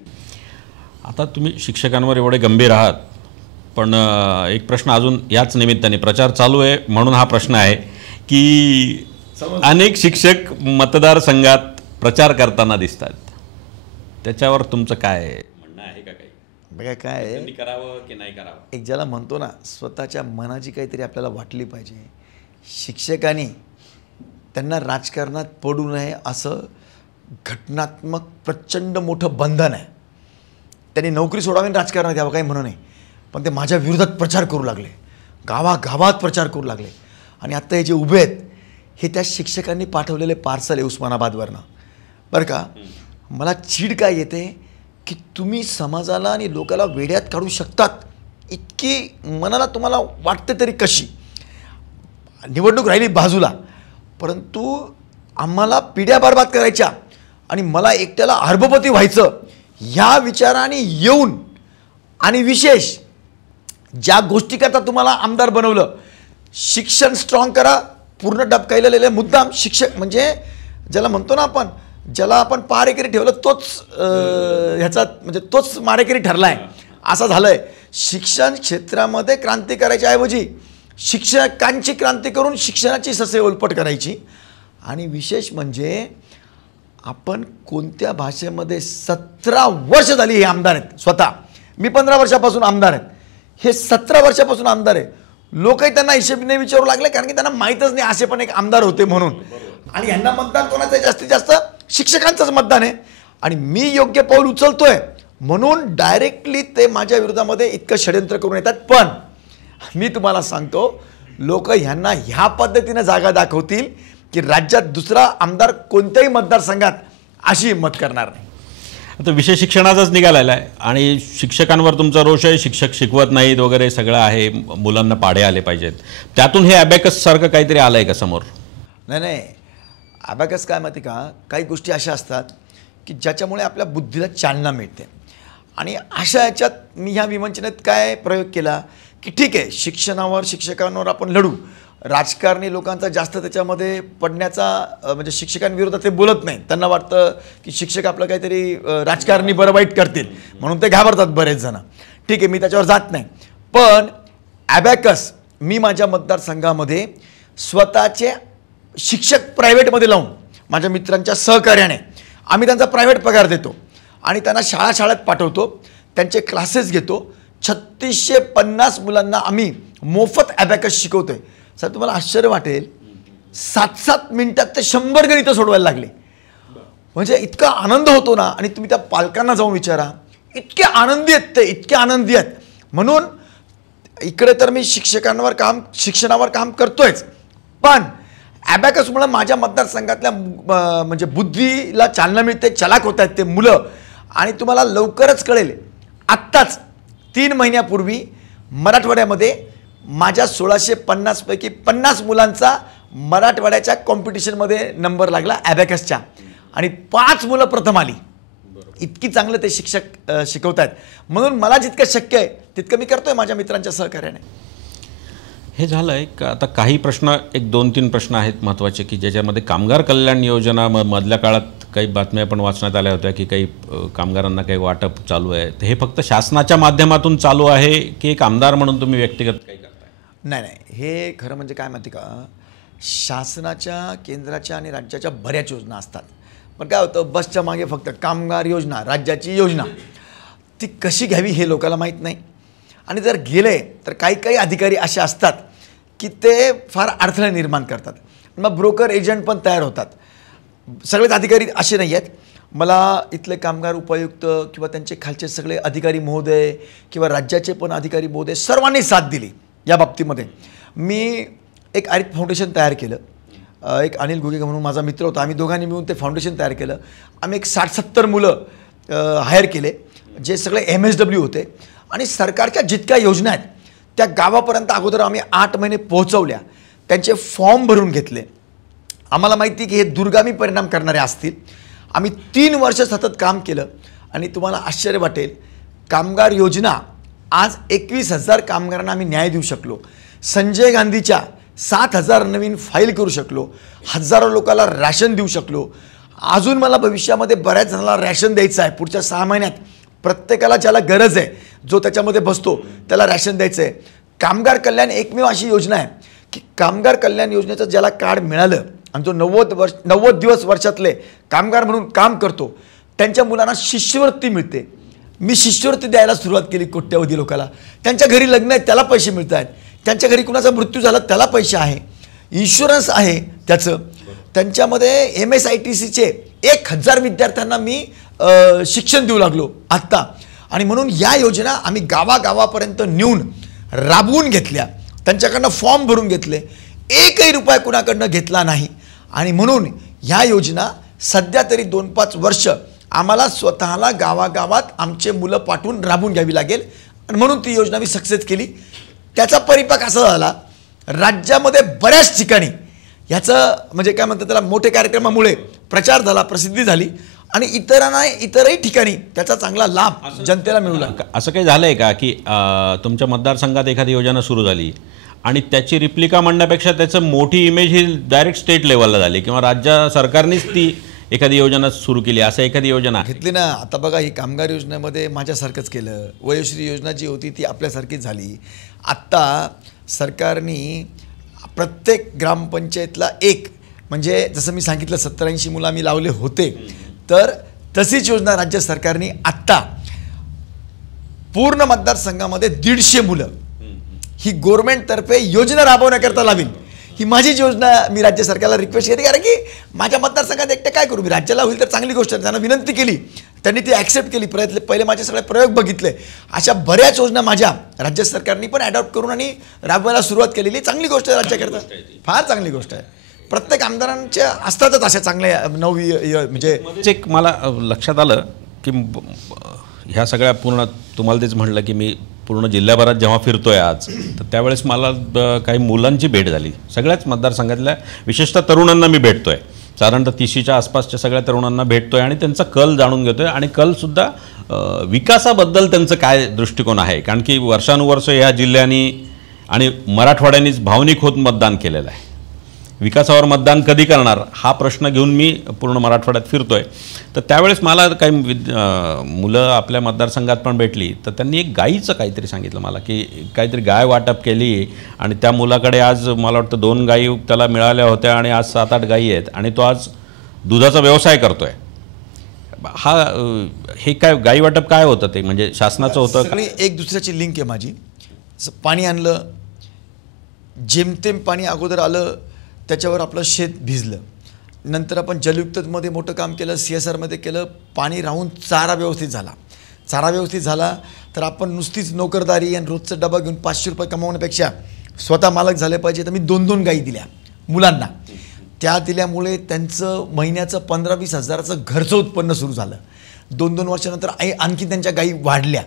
आता तुम्ही शिक्षकांवर एवढे गंभीर आहात, पण एक प्रश्न अजून याच निमित्ताने, प्रचार चालू आहे म्हणून हा प्रश्न आहे की अनेक शिक्षक मतदारसंघात प्रचार करताना दिसतात, त्याच्यावर तुमचं काय म्हणणं आहे का? काही बघा काय आहे, त्यांनी करावं की नाही करावं? एक ज्याला म्हणतो ना स्वतःच्या मनाची काहीतरी आपल्याला वाटली पाहिजे. शिक्षकांनी त्यांना राजकारणात पडू नये असं घटनात्मक प्रचंड मोठं बंधन आहे. त्यांनी नोकरी सोडावी आणि राजकारणात यावं काही म्हणू नये, पण ते माझ्या विरोधात प्रचार करू लागले, गावागावात प्रचार करू लागले. आणि आत्ता हे जे उभे आहेत हे त्या शिक्षकांनी पाठवलेले पार्सल आहे उस्मानाबादवरनं. बरं का, मला चीड काय येते की तुम्ही समाजाला आणि लोकाला वेड्यात काढू शकतात इतकी मनाला तुम्हाला वाटते तरी कशी. निवडणूक राहिली बाजूला, परंतु आम्हाला पिढ्या बरबाद करायच्या आणि मला एकट्याला अर्भपती व्हायचं ह्या विचाराने येऊन, आणि विशेष ज्या गोष्टीकरता तुम्हाला आमदार बनवलं, शिक्षण स्ट्रॉंग करा, पूर्ण डबकायलेले मुद्दाम शिक्षक म्हणजे ज्याला म्हणतो ना आपण, ज्याला आपण पहारेकरी ठेवलं तोच ह्याचा म्हणजे तोच मारेकरी ठरलाय असं झालंय. शिक्षण क्षेत्रामध्ये क्रांती करायच्या ऐवजी शिक्षकांची क्रांती करून शिक्षणाची ससे उलपट करायची. आणि विशेष म्हणजे आपण कोणत्या भाषेमध्ये 17 वर्ष झाली हे आमदार आहेत. स्वतः मी 15 वर्षापासून आमदार आहेत, हे 17 वर्षापासून आमदार आहे. लोकही त्यांना हिशेब नाही विचारू लागले, कारण की त्यांना माहीतच नाही असे पण एक आमदार होते म्हणून. आणि यांना मतदान कोणाचं जास्तीत जास्त शिक्षकांचंच मतदान आहे. आणि मी योग्य पाऊल उचलतोय म्हणून डायरेक्टली ते माझ्या विरोधामध्ये इतकं षड्यंत्र करून येतात. पण मी तुम्हाला सांगतो, लोक ह्यांना ह्या पद्धतीने जागा दाखवतील की राज्यात दुसरा आमदार कोणत्याही मतदारसंघात अशी हिंमत करणार नाही. आता विषय शिक्षणाचाच निघालेला आहे आणि शिक्षकांवर तुमचा रोष आहे, शिक्षक शिकवत नाहीत वगैरे सगळं आहे, मुलांना पाढे आले पाहिजेत. त्यातून हे अबॅकस सारखं काहीतरी आलंय का समोर? नाही, अबॅकस काय माहिती का, काही गोष्टी अशा असतात की ज्याच्यामुळे आपल्या बुद्धीला चालना मिळते. आणि अशा याच्यात मी ह्या विमंचनेत काय प्रयोग केला की ठीक आहे, शिक्षणावर शिक्षकांवर आपण लढू, राजकारणी लोकांचा जास्त त्याच्यामध्ये पडण्याचा म्हणजे शिक्षकांविरोधात ते बोलत नाही. त्यांना वाटतं की शिक्षक आपलं काहीतरी राजकारणी बरं वाईट करतील म्हणून ते घाबरतात बरेच जण. ठीक आहे, मी त्याच्यावर जात नाही. पण अबॅकस मी माझ्या मतदारसंघामध्ये स्वतःचे शिक्षक प्रायव्हेटमध्ये लावून माझ्या मित्रांच्या सहकार्याने आम्ही त्यांचा प्रायव्हेट पगार देतो आणि त्यांना शाळेत पाठवतो, त्यांचे क्लासेस घेतो. 3650 मुलांना आम्ही मोफत अबॅकस शिकवतोय. सर तुम्हाला आश्चर्य वाटेल, 7-7 मिनिटात ते 100 गणितं सोडवायला लागले. म्हणजे इतका आनंद होतो ना. आणि तुम्ही त्या पालकांना जाऊन विचारा, इतके आनंदी आहेत ते, इतके आनंदी आहेत. म्हणून इकडे तर मी शिक्षणावर काम करतोयच, पण अबॅकसमुळे माझ्या मतदारसंघातल्या म्हणजे बुद्धीला चालना मिळते, चलाक होत आहेत ते मुलं. आणि तुम्हाला लवकरच कळेल, आत्ताच 3 महिन्यापूर्वी मराठवाड्यामध्ये माझ्या 1650 पैकी 50 मुलांचा मराठवाड्याच्या कॉम्पिटिशनमध्ये नंबर लागला अबॅकसच्या आणि 5 मुलं प्रथम आली. इतकी चांगलं ते शिक्षक शिकवत आहेत. म्हणून मला जितकं शक्य आहे तितकं मी करतोय माझ्या मित्रांच्या सहकार्याने. हे झालं आहे का? आता काही प्रश्न, एक 2-3 प्रश्न आहेत महत्त्वाचे की ज्याच्यामध्ये कामगार कल्याण योजना मधल्या काळात काही बातम्या पण वाचण्यात आल्या होत्या की काही कामगारांना काही वाटप चालू आहे. तर हे फक्त शासनाच्या माध्यमातून चालू आहे की एक आमदार म्हणून तुम्ही व्यक्तिगत काही करताय? नाही, हे खरं म्हणजे काय माहिती का, शासनाच्या, केंद्राच्या आणि राज्याच्या बऱ्याच योजना असतात. पण काय होतं, बसच्या मागे फक्त कामगार योजना, राज्याची योजना, ती कशी घ्यावी हे लोकांना माहीत नाही. आणि जर गेले तर काही अधिकारी असे असतात की ते फार अडथळे निर्माण करतात. मग ब्रोकर एजंट पण तयार होतात. सगळेच अधिकारी असे नाही आहेत. मला इथले कामगार उपायुक्त किंवा त्यांचे खालचे सगळे अधिकारी महोदय किंवा राज्याचे पण अधिकारी महोदय सर्वांनी साथ दिली या बाबतीमध्ये. मी एक आरित फाउंडेशन तयार केलं. एक अनिल घुगे म्हणून माझा मित्र होता, आम्ही दोघांनी मिळून ते फाउंडेशन तयार केलं. आम्ही एक 60-70 मुलं हायर केले जे सगळे MSW होते. आणि सरकारच्या जितक्या योजना आहेत त्या गावापर्यंत अगोदर आम्ही 8 महिने पोहोचवल्या. त्यांचे फॉर्म भरून घेतले. आम्हाला माहिती की हे दूरगामी परिणाम करणारे असतील. आम्ही 3 वर्ष सतत काम केलं आणि तुम्हाला आश्चर्य वाटेल, कामगार योजना आज 21,000 कामगारांना आम्ही न्याय देऊ शकलो. संजय गांधीच्या 7,000 नवीन फाईल करू शकलो. हजारो लोकांना रॅशन देऊ शकलो. अजून मला भविष्यामध्ये बऱ्याच जणांना रॅशन द्यायचं आहे. पुढच्या 6 महिन्यात प्रत्येकाला ज्याला गरज आहे, जो त्याच्यामध्ये बसतो त्याला रॅशन द्यायचं आहे. कामगार कल्याण एकमेव अशी योजना आहे की कामगार कल्याण योजनेचं ज्याला कार्ड मिळालं आणि जो 90 दिवस वर्षातले कामगार म्हणून काम करतो त्यांच्या मुलांना शिष्यवृत्ती मिळते. मी शिष्यवृत्ती द्यायला सुरुवात केली कोट्यावधी लोकांना. त्यांच्या घरी लग्न आहे त्याला पैसे मिळत आहेत, त्यांच्या घरी कुणाचा मृत्यू झाला त्याला पैसे आहे, इन्शुरन्स आहे त्याचं. त्यांच्यामध्ये MSITCचे 1000 विद्यार्थ्यांना मी शिक्षण देऊ लागलो आत्ता. आणि म्हणून या योजना आम्ही गावागावापर्यंत नेऊन राबवून घेतल्या, त्यांच्याकडनं फॉर्म भरून घेतले, एकही रुपया कुणाकडनं घेतला नाही. आणि म्हणून ह्या योजना सध्या तरी 2-5 वर्ष आम्हाला स्वतःला गावागावात आमचे मुलं पाठवून राबवून घ्यावी लागेल. आणि म्हणून ती योजना मी सक्सेस केली. त्याचा परिपाक असा झाला, राज्यामध्ये बऱ्याच ठिकाणी ह्याचं म्हणजे काय म्हणतात त्याला, मोठे कार्यक्रमामुळे प्रचार झाला, प्रसिद्धी झाली आणि इतरही ठिकाणी त्याचा चांगला लाभ जनतेला मिळू लागला. असं काही झालंय का की तुमच्या मतदारसंघात एखादी योजना सुरू झाली आणि त्याची रिप्लिका म्हणण्यापेक्षा त्याचं मोठी इमेज ही डायरेक्ट स्टेट लेवलला झाली किंवा राज्य सरकारनेच ती एखादी योजना सुरू केली, असं एखादी योजना घेतली ना? आता बघा, ही कामगार योजनेमध्ये माझ्यासारखंच केलं. वयोश्री योजना जी होती ती आपल्यासारखीच झाली. आत्ता सरकारने प्रत्येक ग्रामपंचायतला एक, म्हणजे जसं मी सांगितलं 70-80 मुलं आम्ही लावले होते, तर तशीच योजना राज्य सरकारने आत्ता पूर्ण मतदारसंघामध्ये 150 मुलं ही गव्हर्नमेंटतर्फे योजना राबवण्याकरता लावील. ही माझीच योजना मी राज्य सरकारला रिक्वेस्ट केली, कारण की माझ्या मतदारसंघात एकटं काय करू मी, राज्याला होईल तर चांगली गोष्ट आहे. त्यांना विनंती केली, त्यांनी ती ॲक्सेप्ट केली. पहिले माझे सगळे प्रयोग बघितले. अशा बऱ्याच योजना माझ्या राज्य सरकारने पण ॲडॉप्ट करून आणि राबवायला सुरुवात केलेली. चांगली गोष्ट आहे राज्याकरता, फार चांगली गोष्ट आहे. प्रत्येक आमदारांच्या असतातच अशा चांगल्या म्हणजे एक मला लक्षात आलं की ह्या सगळ्या पूर्ण तुम्हाला तेच म्हटलं की मी पूर्ण जिल्ह्याभरात जेव्हा फिरतोय आज, तर त्यावेळेस मला काही मुलांची भेट झाली. सगळ्याच मतदारसंघातल्या विशेषतः तरुणांना मी भेटतोय, साधारणतः 30च्या आसपासच्या सगळ्या तरुणांना भेटतोय आणि त्यांचा कल जाणून घेतोय. आणि कलसुद्धा विकासाबद्दल त्यांचं काय दृष्टिकोन आहे, कारण की वर्षानुवर्ष ह्या जिल्ह्यांनी आणि मराठवाड्यांनीच भावनिक होत मतदान केलेलं आहे. विकासावर मतदान कधी करणार हा प्रश्न घेऊन मी पूर्ण मराठवाड्यात फिरतोय. तर त्यावेळेस मला काही मुलं आपल्या मतदारसंघात पण भेटली, तर त्यांनी एक गाईचं काहीतरी सांगितलं मला की काहीतरी गाय वाटप केली आणि त्या मुलाकडे आज मला वाटतं 2 गायी त्याला मिळाल्या होत्या आणि आज 7-8 गायी आहेत आणि तो आज दुधाचा व्यवसाय करतोय. हे काय गाई वाटप काय होतं ते, म्हणजे शासनाचं होतं? सगळी एक दुसऱ्याची लिंक आहे माझी. पाणी आणलं, जेमतेम पाणी अगोदर आलं, त्याच्यावर आपलं शेत भिजलं. नंतर आपण जलयुक्तमध्ये मोठं काम केलं, CSRमध्ये केलं, पाणी राहून चारा व्यवस्थित झाला. चारा व्यवस्थित झाला तर आपण नुसतीच नोकरदारी आणि रोजचा डबा घेऊन 500 रुपये कमावण्यापेक्षा स्वतः मालक झाले पाहिजे. तर मी 2-2 गाई दिल्या मुलांना. त्या दिल्यामुळे त्यांचं महिन्याचं 15-20 हजाराचं घरचं उत्पन्न सुरू झालं. 2-2 वर्षानंतर आणखी त्यांच्या गाई वाढल्या,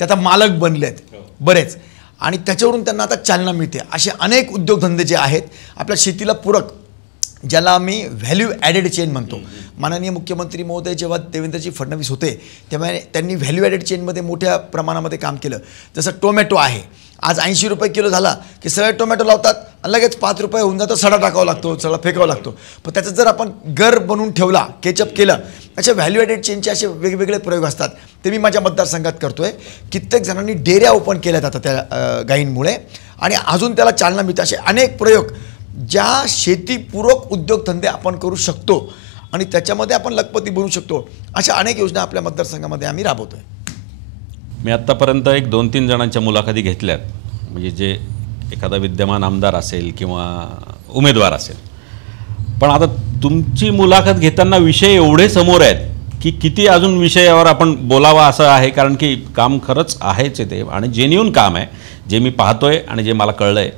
त्या आता मालक बनलेत बरेच, आणि त्याच्यावरून त्यांना आता चालना मिळते. असे अनेक उद्योगधंदे जे आहेत आपल्या शेतीला पूरक, ज्याला आम्ही व्हॅल्यू ॲडेड चेन म्हणतो. माननीय मुख्यमंत्री महोदय जेव्हा देवेंद्रजी फडणवीस होते तेव्हा त्यांनी व्हॅल्यू ॲडेड चेनमध्ये मोठ्या प्रमाणामध्ये काम केलं. जसं टोमॅटो आहे, आज 80 रुपये किलो झाला की सगळे टोमॅटो लावतात आणि लगेच 5 रुपये होऊन जातं, सडा टाकावा लागतो, सडा फेकावा लागतो. पण त्याचं जर आपण घर बनवून ठेवला, केचअप केलं, अशा व्हॅल्यू ॲडेड चेनचे असे वेगवेगळे प्रयोग असतात. ते मी माझ्या मतदारसंघात करतोय. कित्येक जणांनी डेऱ्या ओपन केल्यात आता त्या गायींमुळे आणि अजून त्याला चालना मिळते. असे अनेक प्रयोग ज्या शेतीपूरक उद्योगधंदे आपण करू शकतो आणि त्याच्यामध्ये आपण लखपती बनू शकतो, अशा अनेक योजना आपल्या मतदारसंघामध्ये आम्ही राबवतोय. मी आत्तापर्यंत एक 2-3 जणांच्या मुलाखती घेतल्यात, म्हणजे जे एखादा विद्यमान आमदार असेल किंवा उमेदवार असेल. पण आता तुमची मुलाखत घेताना विषय एवढे समोर आहेत की किती अजून विषयावर आपण बोलावा असं आहे, कारण की काम खरंच आहेच ते आणि जेन्युइन काम आहे जे मी पाहतोय आणि जे मला कळलं आहे.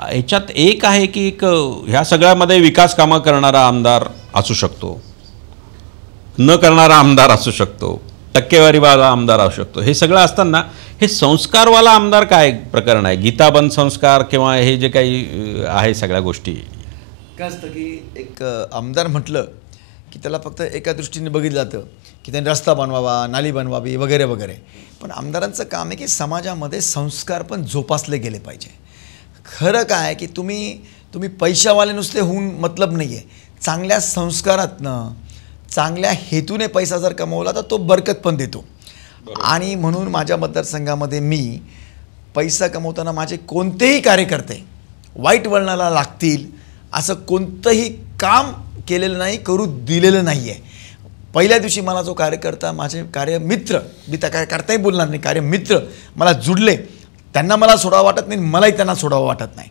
ह्याच्यात एक आहे की एक ह्या सगळ्यामध्ये विकास कामं करणारा आमदार असू शकतो, न करणारा आमदार असू शकतो, टक्केवारीवाला आमदार असू शकतो. हे सगळं असताना हे संस्कारवाला आमदार काय प्रकरण आहे? गीताबंध संस्कार किंवा हे जे काही आहे सगळ्या गोष्टी, काय असतं की एक आमदार म्हटलं की त्याला फक्त एका दृष्टीने बघितलं जातं की त्यांनी रस्ता बनवावा, नाली बनवावी वगैरे वगैरे. पण आमदारांचं काम आहे की समाजामध्ये संस्कार पण जोपासले गेले पाहिजे. खरं काय की तुम्ही पैशावाले नुसते होऊन मतलब नाही आहे. चांगल्या संस्कारातनं, चांगल्या हेतूने पैसा जर कमवला तर तो बरकत पण देतो. आणि म्हणून माझ्या मतदारसंघामध्ये मी पैसा कमवताना माझे कोणतेही कार्यकर्ते वाईट वळणाला लागतील असं कोणतंही काम केलेलं नाही, करू दिलेलं नाही आहे. पहिल्या दिवशी मला जो कार्यकर्ता, माझे कार्यमित्र, मी त्या कार्यकर्ताही बोलणार नाही, कार्यमित्र मला जुडले, त्यांना मला सोडावं वाटत नाही, मलाही त्यांना सोडावं वाटत नाही.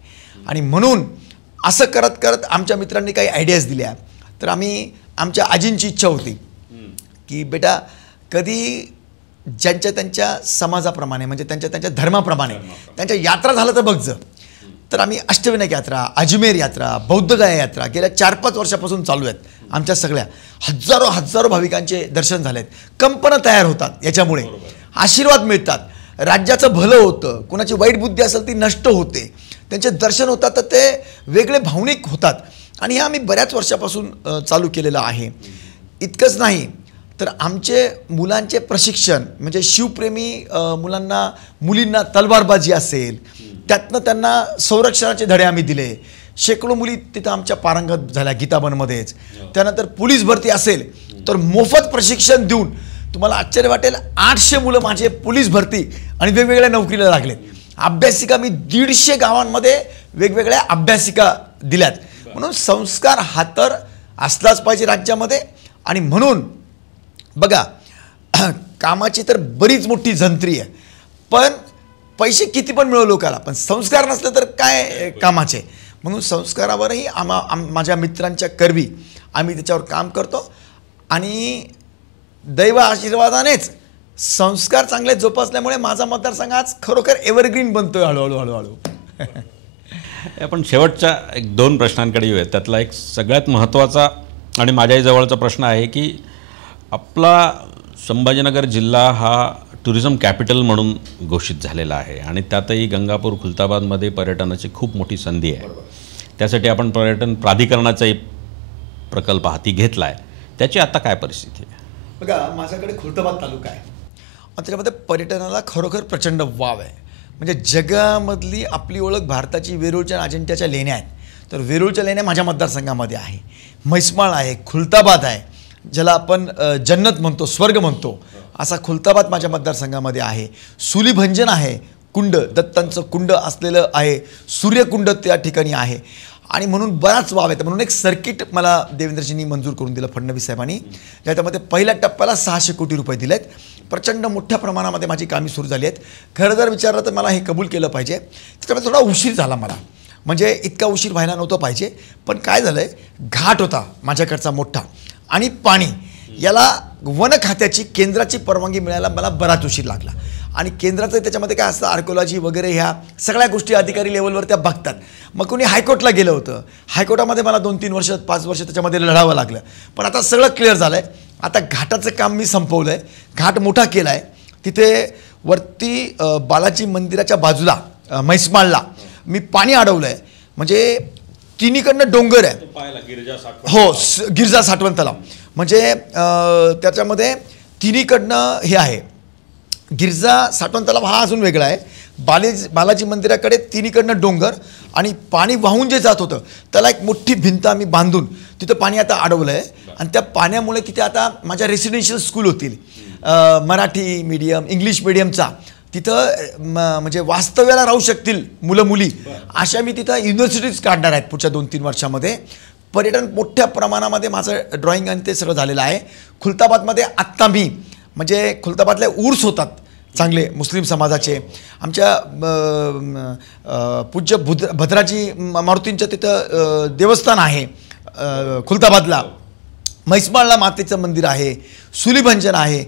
आणि म्हणून असं करत करत आमच्या मित्रांनी काही आयडियाज दिल्या. तर आमच्या आजींची इच्छा होती की बेटा कधी ज्यांच्या त्यांच्या समाजाप्रमाणे, म्हणजे त्यांच्या धर्माप्रमाणे त्यांच्या यात्रा झालं तर बघ. तर आम्ही अष्टविनायक यात्रा, अजमेर यात्रा, बौद्धगया यात्रा गेल्या 4-5 वर्षापासून चालू आहेत. आमच्या सगळ्या हजारो भाविकांचे दर्शन झालेत. कंपनं तयार होतात, याच्यामुळे आशीर्वाद मिळतात, राज्याचं भलं होतं, कुणाची वाईट बुद्धी असेल ती नष्ट होते, त्यांचे दर्शन होतात तर ते वेगळे भावनिक होतात. आणि हे आम्ही बऱ्याच वर्षापासून चालू केलेलं आहे. इतकंच नाही तर आमचे मुलांचे प्रशिक्षण, म्हणजे शिवप्रेमी मुलींना तलवारबाजी असेल, त्यातनं त्यांना संरक्षणाचे धडे आम्ही दिले. शेकडो मुली तिथं आमच्या पारंगत झाल्या गीताबनमध्येच. त्यानंतर पोलीस भरती असेल तर मोफत प्रशिक्षण देऊन, तुम्हाला आश्चर्य वाटेल, 800 मुलं माझे पोलीस भरती आणि वेगवेगळ्या नोकरीला लागलेत. अभ्यासिका मी 150 गावांमध्ये वेगवेगळ्या अभ्यासिका दिल्यात. म्हणून संस्कार हा तर असलाच पाहिजे राज्यामध्ये. आणि म्हणून बघा, कामाची तर बरीच मोठी जंत्री आहे, पण पैसे किती पण मिळो लोकाला, पण संस्कार नसले तर काय कामाचे. म्हणून संस्कारावरही माझ्या मित्रांच्या करवी आम्ही त्याच्यावर काम करतो. आणि दैव आशीर्वादानेच संस्कार चांगले जोपासल्यामुळे माझा मतदारसंघ आज खरोखर एव्हरग्रीन बनतोय हळूहळू. आपण शेवटच्या 1-2 प्रश्नांकडे येऊयात. त्यातला एक सगळ्यात महत्त्वाचा आणि माझ्याही जवळचा प्रश्न आहे की आपला संभाजीनगर जिल्हा हा टुरिझम कॅपिटल म्हणून घोषित झालेला आहे आणि त्यातही गंगापूर खुलताबादमध्ये पर्यटनाची खूप मोठी संधी आहे. त्यासाठी आपण पर्यटन प्राधिकरणाचाही प्रकल्प हाती घेतला आहे. त्याची आता काय परिस्थिती आहे? बघा, माझ्याकडे खुलताबाद तालुका आहे, त्याच्यामध्ये पर्यटनाला खरोखर प्रचंड वाव आहे. म्हणजे जगामधली आपली ओळख भारताची वेरूळच्या अजिंठ्याच्या लेण्या आहेत. तर वेरूळच्या लेण्या माझ्या मतदारसंघामध्ये आहे, म्हैसमाळ आहे, खुलताबाद आहे, ज्याला आपण जन्नत म्हणतो, स्वर्ग म्हणतो, असा खुलताबाद माझ्या मतदारसंघामध्ये आहे. सुलीभंजन आहे, कुंड, दत्तांचं कुंड असलेलं आहे, सूर्यकुंड त्या ठिकाणी आहे. आणि म्हणून बराच वाव आहे. म्हणून एक सर्किट मला देवेंद्रजींनी मंजूर करून दिलं, फडणवीस साहेबांनी, ज्याच्यामध्ये पहिल्या टप्प्याला 600 कोटी रुपये दिलेत. प्रचंड मोठ्या प्रमाणामध्ये माझी कामी सुरू झाली आहेत. खरं जर विचारलं तर मला हे कबूल केलं पाहिजे. त्याच्यामध्ये थोडा उशीर झाला मला, म्हणजे इतका उशीर व्हायला नव्हतं पाहिजे. पण काय झालं आहे, घाट होता माझ्याकडचा मोठा आणि पाणी, याला वन खात्याची, केंद्राची परवानगी मिळायला मला बराच उशीर लागला. आणि केंद्राचं त्याच्यामध्ये काय असतं, आर्किओलॉजी वगैरे ह्या सगळ्या गोष्टी अधिकारी लेवलवर त्या बघतात. मग कोणी हायकोर्टला गेलं होतं, हायकोर्टामध्ये मला 2-3 वर्ष 5 वर्ष त्याच्यामध्ये लढावं लागलं. पण आता सगळं क्लिअर झालं आहे. आता घाटाचं काम मी संपवलं आहे, घाट मोठा केला आहे. तिथे वरती बालाजी मंदिराच्या बाजूला म्हैसमाळला मी पाणी अडवलं आहे. म्हणजे तिन्हीकडनं डोंगर आहे, हो, गिरजा साठवण तलाव. म्हणजे त्याच्यामध्ये तिन्हीकडनं हे आहे, गिरजा साठवण तलाव हा अजून वेगळा आहे. बालाजी मंदिराकडे तिन्हीकडनं डोंगर आणि पाणी वाहून जे जात होतं त्याला एक मोठी भिंत आम्ही बांधून तिथं पाणी आता अडवलं आहे. आणि त्या पाण्यामुळे तिथे आता माझ्या रेसिडेन्शियल स्कूल होतील, मराठी मीडियम, इंग्लिश मीडियमचा, तिथं म्हणजे वास्तव्याला राहू शकतील मुलं मुली, अशा मी तिथं युनिव्हर्सिटीज काढणार आहेत पुढच्या 2-3 वर्षामध्ये. पर्यटन मोठ्या प्रमाणामध्ये माझं ड्रॉइंग आणि ते सगळं झालेलं आहे. खुलताबादमध्ये आत्ता मी, म्हणजे खुलताबादले उर्स होतात चांगले मुस्लिम समाजाचे, आमच्या पूज्य भद्राजी मारुतींचं तिथं देवस्थान आहे खुलताबादला, म्हैसमाळला मातेचं मंदिर आहे, सुलीभंजन आहे.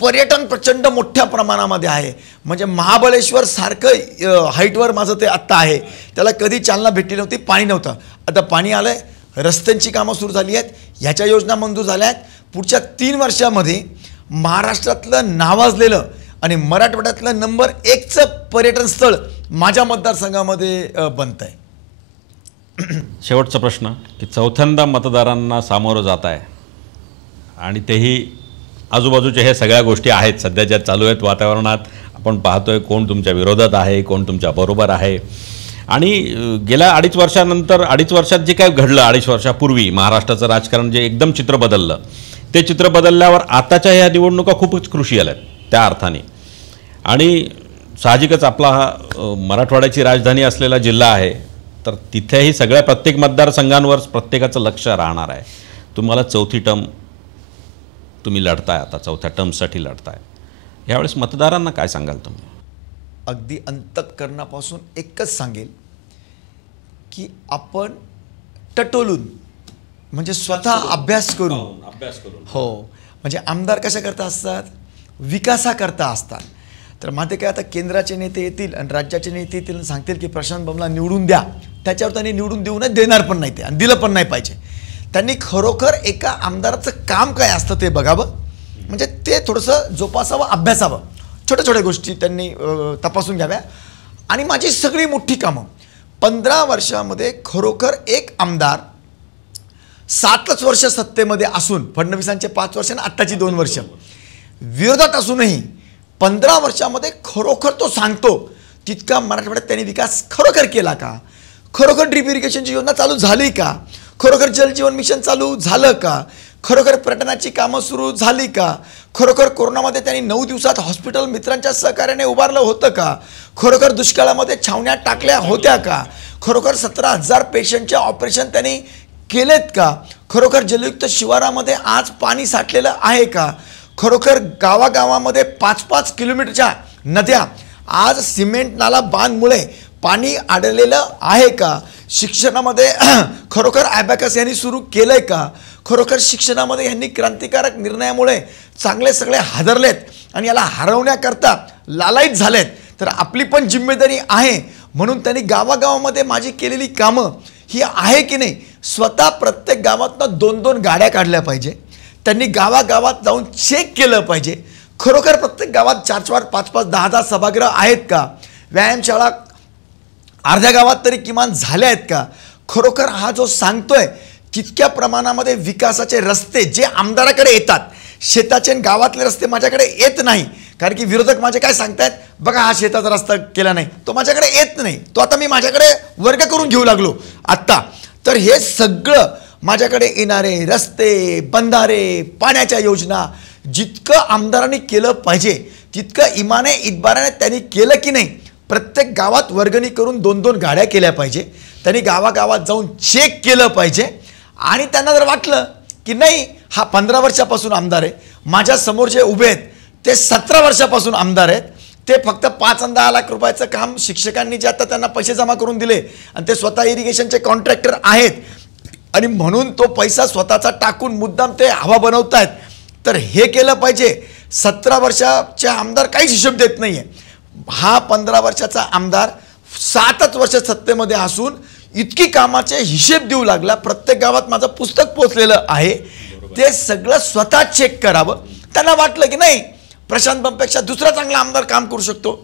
पर्यटन प्रचंड मोठ्या प्रमाणामध्ये आहे. म्हणजे महाबळेश्वर सारखं हाईटवर माझं ते आत्ता आहे. त्याला कधी चालना भेटली नव्हती, पाणी नव्हतं. आता पाणी आलं आहे, रस्त्यांची कामं सुरू झाली आहेत, ह्याच्या योजना मंजूर झाल्या आहेत. पुढच्या 3 वर्षामध्ये महाराष्ट्रातलं नावाजलेलं आणि मराठवाड्यातलं नंबर 1चं पर्यटन स्थळ माझ्या मतदारसंघामध्ये बनतं आहे. शेवटचा प्रश्न की चौथ्यांदा मतदारांना सामोरं जात आहे आणि तेही आजूबाजूच्या ह्या सगळ्या गोष्टी आहेत सध्या ज्या चालू आहेत वातावरणात. आपण पाहतोय कोण तुमच्या विरोधात आहे, कोण तुमच्या बरोबर आहे. आणि गेल्या 2.5 वर्षानंतर, 2.5 वर्षात जे काय घडलं, 2.5 वर्षापूर्वी महाराष्ट्राचं राजकारण जे एकदम चित्र बदललं, ते चित्र बदलल्यावर आताच्या ह्या निवडणुका खूपच क्रुशियल आहेत त्या अर्थाने. आणि साहजिकच आपला हा मराठवाड्याची राजधानी असलेला जिल्हा आहे, तर तिथेही सगळ्या प्रत्येक मतदारसंघांवर प्रत्येकाचं लक्ष राहणार आहे. तुम्हाला चौथी टर्म तुम्ही लढताय, आता 4थ्या टर्मसाठी लढताय, यावेळेस मतदारांना काय सांगाल तुम्ही? अगदी अंतःकरणापासून एकच सांगेल की आपण टटोलून म्हणजे स्वतः अभ्यास करून हो, म्हणजे आमदार कशा करता असतात, विकासाकरता असतात. तर मात्र काय, आता केंद्राचे नेते येतील आणि राज्याचे नेते येतील आणि सांगतील की प्रशांत बंबला निवडून द्या, त्याच्यावर त्यांनी निवडून देऊ नये, देणार पण नाही ते आणि दिलं पण नाही पाहिजे. त्यांनी खरोखर एका आमदाराचं काम काय असतं ते बघावं, म्हणजे ते थोडंसं जोपासावं, अभ्यासावं, छोट्या छोट्या गोष्टी त्यांनी तपासून घ्याव्या. आणि माझी सगळी मोठी कामं 15 वर्षामध्ये खरोखर एक आमदार 7च वर्ष सत्तेमध्ये असून, फडणवीसांचे 5 वर्ष आणि आत्ताची 2 वर्ष विरोधात असूनही 15 वर्षामध्ये खरोखर तो सांगतो तितका मराठवाड्यात त्यांनी विकास खरोखर केला का, खरोखर ड्रीप इरिगेशनची योजना चालू झाली का, खरोखर जलजीवन मिशन चालू झालं का, खरोखर पर्यटनाची कामं सुरू झाली का, खरोखर कोरोनामध्ये त्यांनी 9 दिवसात हॉस्पिटल मित्रांच्या सहकार्याने उभारलं होतं का, खरोखर दुष्काळामध्ये छावण्या टाकल्या होत्या का, खरोखर 17,000 पेशंटचे ऑपरेशन त्यांनी केलेत का, खरोखर जलयुक्त शिवारामध्ये आज पाणी साठलेलं आहे का, खरोखर गावागावामध्ये 5-5 किलोमीटरच्या नद्या आज सिमेंट नाला बांधमुळे पाणी अडलेलं आहे का, शिक्षणामध्ये खरोखर ॲबॅकस यांनी सुरू केलंय का, खरोखर शिक्षणामध्ये यांनी क्रांतिकारक निर्णयामुळे चांगले सगळे हादरलेत आणि याला हरवण्याकरता लालायित झालेत. तर आपली पण जिम्मेदारी आहे म्हणून त्यांनी गावागावामध्ये माझी केलेली कामं ही आहे की नाही, स्वतः प्रत्येक गावातनं 2-2 गाड्या काढल्या पाहिजे, त्यांनी गावागावात जाऊन चेक केलं पाहिजे, खरोखर प्रत्येक गावात 4-4, 5-5, 10-10 सभागृह आहेत का, व्यायामशाळा अर्ध्या गावात तरी किमान झाल्या आहेत का, खरोखर हा जो सांगतोय तितक्या प्रमाणामध्ये विकासाचे रस्ते जे आमदाराकडे येतात, शेताचे गावातले रस्ते माझ्याकडे येत नाही. कारण की विरोधक माझे काय सांगतायत, बघा हा शेताचा रस्ता केला नाही, तो माझ्याकडे येत नाही, तो आता मी माझ्याकडे वर्ग करून घेऊ लागलो आत्ता. तर हे सगळं माझ्याकडे येणारे रस्ते, बंधारे, पाण्याच्या योजना जितकं आमदारांनी केलं पाहिजे तितकं इमाने इतबाराने त्यांनी केलं की नाही. प्रत्येक गावात वर्गणी करून 2-2 गाड्या केल्या पाहिजे, त्यांनी गावागावात जाऊन चेक केलं पाहिजे. आणि त्यांना जर वाटलं की नाही हा 15 वर्षापासून आमदार आहे, माझ्या समोर जे उभे आहेत ते 17 वर्षापासून आमदार आहेत, ते फक्त 5 आणि 10 लाख रुपयाचं काम शिक्षकांनी जे आता त्यांना पैसे जमा करून दिले आणि ते स्वतः इरिगेशनचे कॉन्ट्रॅक्टर आहेत आणि म्हणून तो पैसा स्वतःचा टाकून मुद्दाम ते हवा बनवत आहेत, तर हे केलं पाहिजे. 17 वर्षाचे आमदार काहीच हिशोब देत नाही आहे. हा 15 वर्षाचा आमदार 7च वर्ष सत्तेमध्ये असून इतकी कामाचे हिशेब देऊ लागला. प्रत्येक गावात माझं पुस्तक पोचलेलं आहे, ते सगळं स्वतः चेक करावं. त्यांना वाटलं की नाही प्रशांत बमपेक्षा दुसरा चांगला आमदार काम करू शकतो,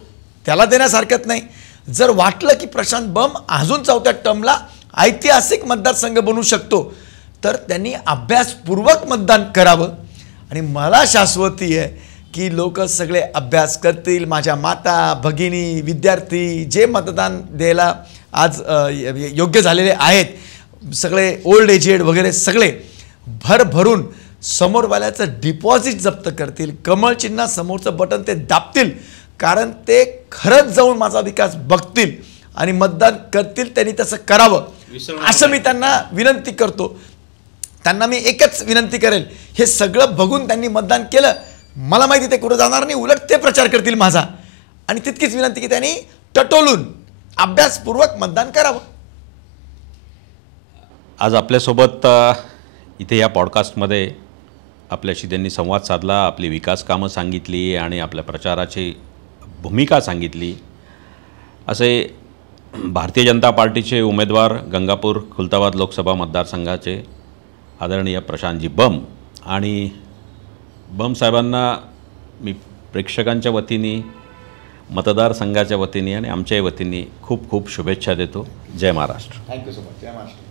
त्याला देण्यासारखंच नाही. जर वाटलं की प्रशांत बम अजून 4थ्या टर्मला ऐतिहासिक मतदारसंघ बनू शकतो, तर त्यांनी अभ्यासपूर्वक मतदान करावं. आणि मला शाश्वती आहे की लोक सगळे अभ्यास करतील. माझ्या माता भगिनी विद्यार्थी जे मतदान द्यायला आज योग्य झालेले आहेत, सगळे ओल्ड एजेड वगैरे सगळे भरभरून समोरवाल्याचं डिपॉझिट जप्त करतील, कमळ चिन्हा समोरचं बटन ते दाबतील, कारण ते खरंच जाऊन माझा विकास बघतील आणि मतदान करतील. त्यांनी तसं करावं असं मी त्यांना विनंती करतो. त्यांना मी एकच विनंती करेल, हे सगळं बघून त्यांनी मतदान केलं, मला माहिती ते कुठं जाणार नाही, उलट ते प्रचार करतील माझा. आणि तितकीच विनंती की त्यांनी टटोलून अभ्यासपूर्वक मतदान करावं. आज आपल्यासोबत इथे या पॉडकास्टमध्ये आपल्याशी त्यांनी संवाद साधला, आपली विकास कामं सांगितली आणि आपल्या प्रचाराची भूमिका सांगितली. असे भारतीय जनता पार्टीचे उमेदवार गंगापूर खुलताबाद लोकसभा मतदारसंघाचे आदरणीय प्रशांतजी बम. आणि बम साहेबांना मी प्रेक्षकांच्या वतीने, मतदारसंघाच्या वतीने आणि आमच्याही वतीने खूप खूप शुभेच्छा देतो. जय महाराष्ट्र. Thank you so much. जय महाराष्ट्र.